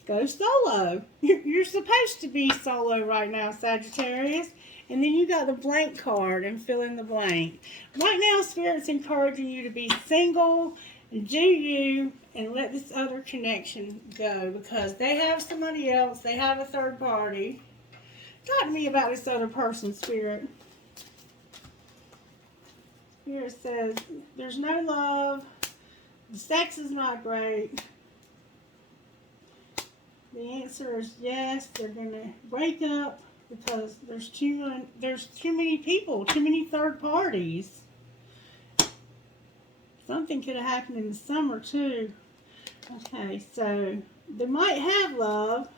Go solo. You're supposed to be solo right now, Sagittarius. And then you got the blank card and fill in the blank. Right now, Spirit's encouraging you to be single and do you and let this other connection go because they have somebody else. They have a third party. Talk to me about this other person, Spirit. Spirit says there's no love. The sex is not great. The answer is yes. They're going to break up because there's too many people, too many third parties. Something could have happened in the summer too. Okay, so they might have love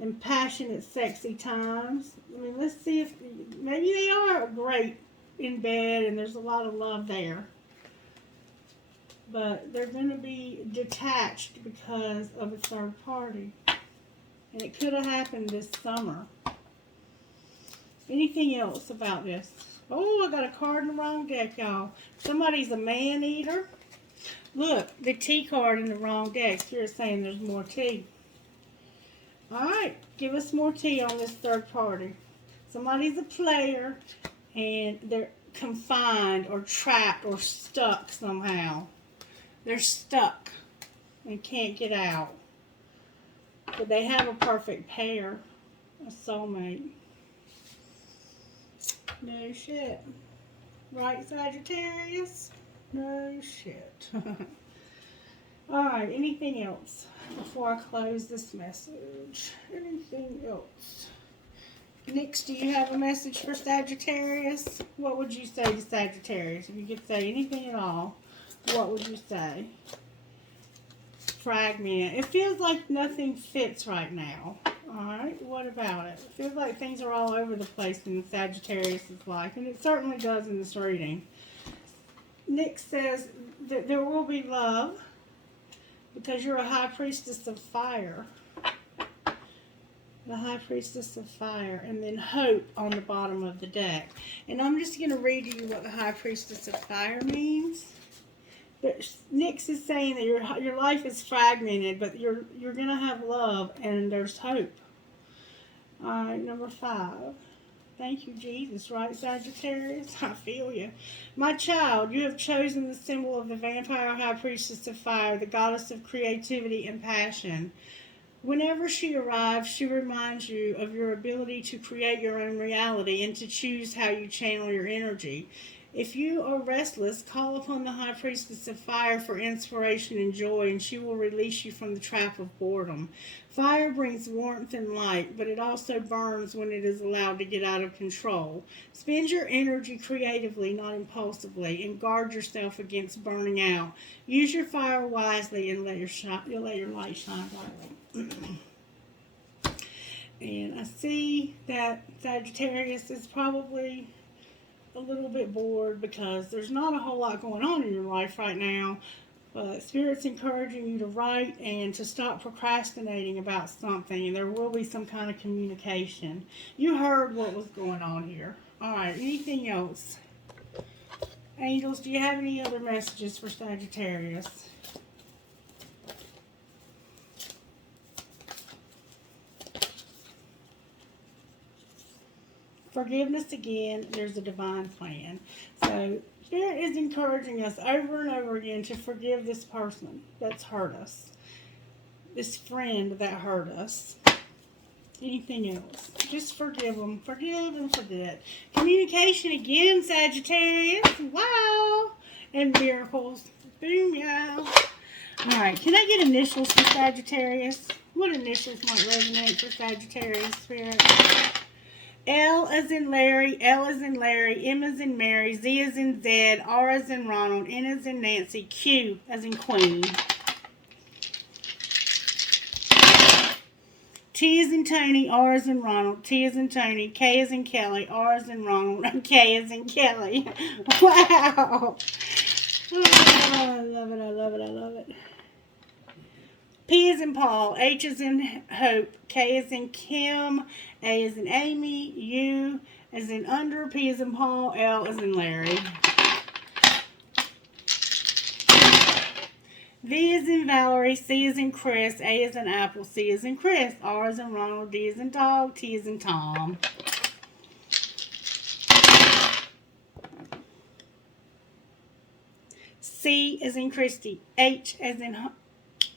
and passionate, sexy times. I mean, let's see if maybe they are great in bed and there's a lot of love there. But they're going to be detached because of a third party. And it could have happened this summer. Anything else about this? Oh, I got a card in the wrong deck, y'all. Somebody's a man-eater. Look, the T card in the wrong deck. Spirit's saying there's more tea. All right, give us more tea on this third party. Somebody's a player, and they're confined or trapped or stuck somehow. They're stuck and can't get out. But they have a perfect pair, a soulmate. No shit. Right, Sagittarius? No shit. Alright, anything else before I close this message? Anything else? Nix, do you have a message for Sagittarius? What would you say to Sagittarius? If you could say anything at all, what would you say? Fragment. It feels like nothing fits right now. Alright, what about it? It feels like things are all over the place in Sagittarius' life, and it certainly does in this reading. Nick says that there will be love because you're a high priestess of fire. The high priestess of fire, and then hope on the bottom of the deck. And I'm just going to read you what the high priestess of fire means. Nix is saying that your life is fragmented, but you're going to have love and there's hope. All right, number 5. Thank you, Jesus. Right, Sagittarius? I feel you. My child, you have chosen the symbol of the vampire high priestess of fire, the goddess of creativity and passion. Whenever she arrives, she reminds you of your ability to create your own reality and to choose how you channel your energy. If you are restless, call upon the high priestess of fire for inspiration and joy, and she will release you from the trap of boredom. Fire brings warmth and light, but it also burns when it is allowed to get out of control. Spend your energy creatively, not impulsively, and guard yourself against burning out. Use your fire wisely and let your light shine brightly. And I see that Sagittarius is probably a little bit bored because there's not a whole lot going on in your life right now, but Spirit's encouraging you to write and to stop procrastinating about something, and there will be some kind of communication. You heard what was going on here. Alright, anything else? Angels, do you have any other messages for Sagittarius? Forgiveness again, there's a divine plan. So Spirit is encouraging us over and over again to forgive this person that's hurt us. This friend that hurt us. Anything else? Just forgive them. Forgive and forget. Communication again, Sagittarius. Wow. And miracles. Boom, yeah. Alright, can I get initials for Sagittarius? What initials might resonate for Sagittarius, Spirit? L as in Larry, L as in Larry, M as in Mary, Z as in Zed, R as in Ronald, N as in Nancy, Q as in Queen. T as in Tony, R as in Ronald, T as in Tony, K as in Kelly, R as in Ronald, K as in Kelly. Wow. Oh, I love it, I love it, I love it. P as in Paul, H as in Hope, K as in Kim, A as in Amy, U as in Under, P as in Paul, L as in Larry. V as in Valerie, C as in Chris, A as in Apple, C as in Chris, R as in Ronald, D as in Dog, T as in Tom. C as in Christie, H as in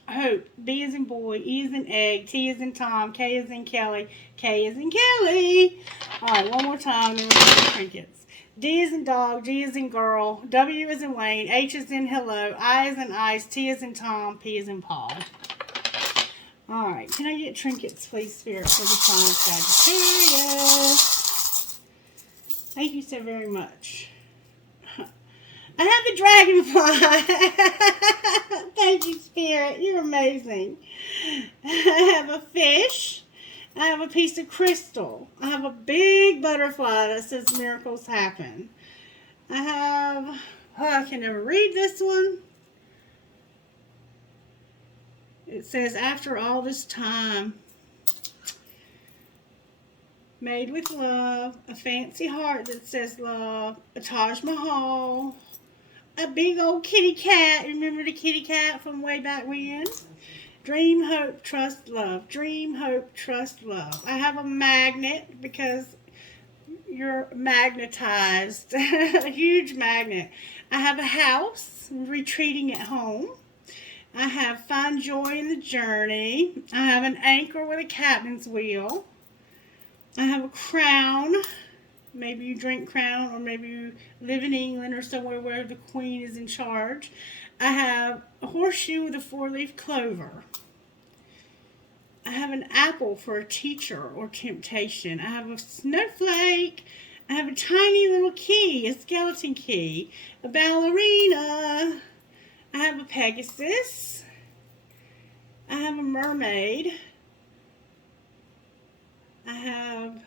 Hope, B as in boy, E as in egg, T as in Tom, K as in Kelly, K as in Kelly. All right, one more time, then we're going to do trinkets. D as in dog, G as in girl, W as in Wayne, H as in hello, I as in ice, T as in Tom, P as in Paul. All right, can I get trinkets, please, Spirit, for the sign of Sagittarius? Thank you so very much. I have the dragonfly. Thank you, Spirit. You're amazing. I have a fish. I have a piece of crystal. I have a big butterfly that says miracles happen. I have, I can never read this one. It says, after all this time, made with love, a fancy heart that says love, a Taj Mahal, a big old kitty cat. Remember the kitty cat from way back when? Dream, hope, trust, love. Dream, hope, trust, love. I have a magnet because you're magnetized. A huge magnet. I have a house, retreating at home. I have find joy in the journey. I have an anchor with a captain's wheel. I have a crown. Maybe you drink crown, or maybe you live in England or somewhere where the queen is in charge. I have a horseshoe with a 4-leaf clover. I have an apple for a teacher or temptation. I have a snowflake. I have a tiny little key, a skeleton key. A ballerina. I have a Pegasus. I have a mermaid. I have,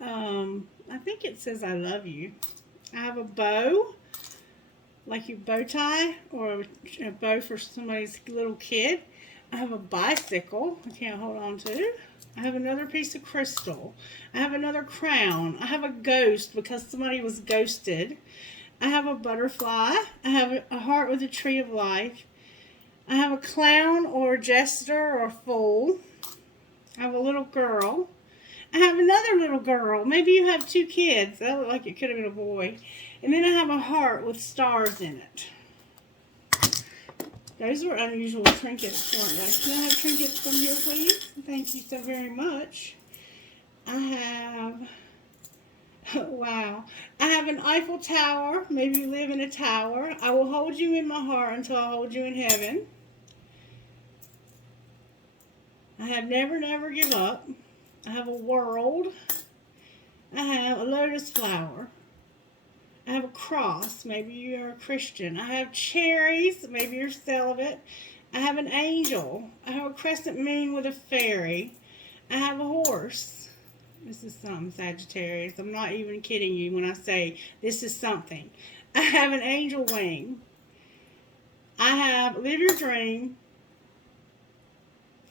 I think it says I love you. I have a bow, like your bow tie, or a bow for somebody's little kid. I have a bicycle I can't hold on to. I have another piece of crystal. I have another crown. I have a ghost because somebody was ghosted. I have a butterfly. I have a heart with a tree of life. I have a clown or a jester or a fool. I have a little girl. I have another little girl. Maybe you have 2 kids. That looked like it could have been a boy. And then I have a heart with stars in it. Those were unusual trinkets, weren't they? Can I have trinkets from here, please? Thank you so very much. I have, wow. I have an Eiffel Tower. Maybe you live in a tower. I will hold you in my heart until I hold you in heaven. I have never, never give up. I have a world. I have a lotus flower. I have a cross. Maybe you're a Christian. I have cherries. Maybe you're celibate. I have an angel. I have a crescent moon with a fairy. I have a horse. This is something, Sagittarius. I'm not even kidding you when I say this is something. I have an angel wing. I have live your dream.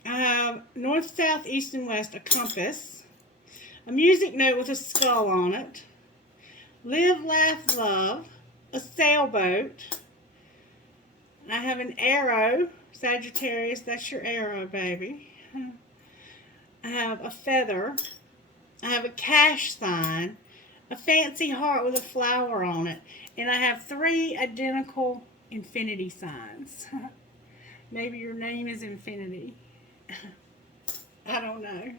I have north, south, east, and west, a compass. A music note with a skull on it. Live, laugh, love. A sailboat. I have an arrow. Sagittarius, that's your arrow, baby. I have a feather. I have a cash sign. A fancy heart with a flower on it. And I have 3 identical infinity signs. Maybe your name is Infinity. I don't know.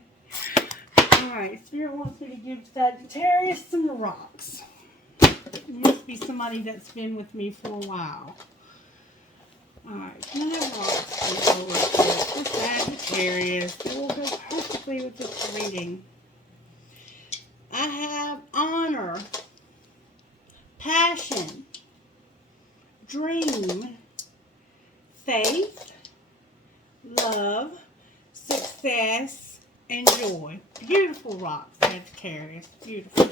Alright, Spirit wants me to give Sagittarius some rocks. It must be somebody that's been with me for a while. Alright, can I have rocks for Sagittarius? It will go perfectly with this reading. I have honor, passion, dream, faith, love, success, and joy. Beautiful rocks, Sagittarius. Beautiful.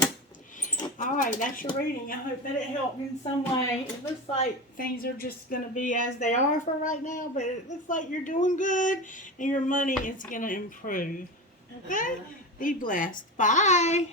Alright, that's your reading. I hope that it helped in some way. It looks like things are just going to be as they are for right now, but it looks like you're doing good and your money is going to improve. Okay? Be blessed. Bye.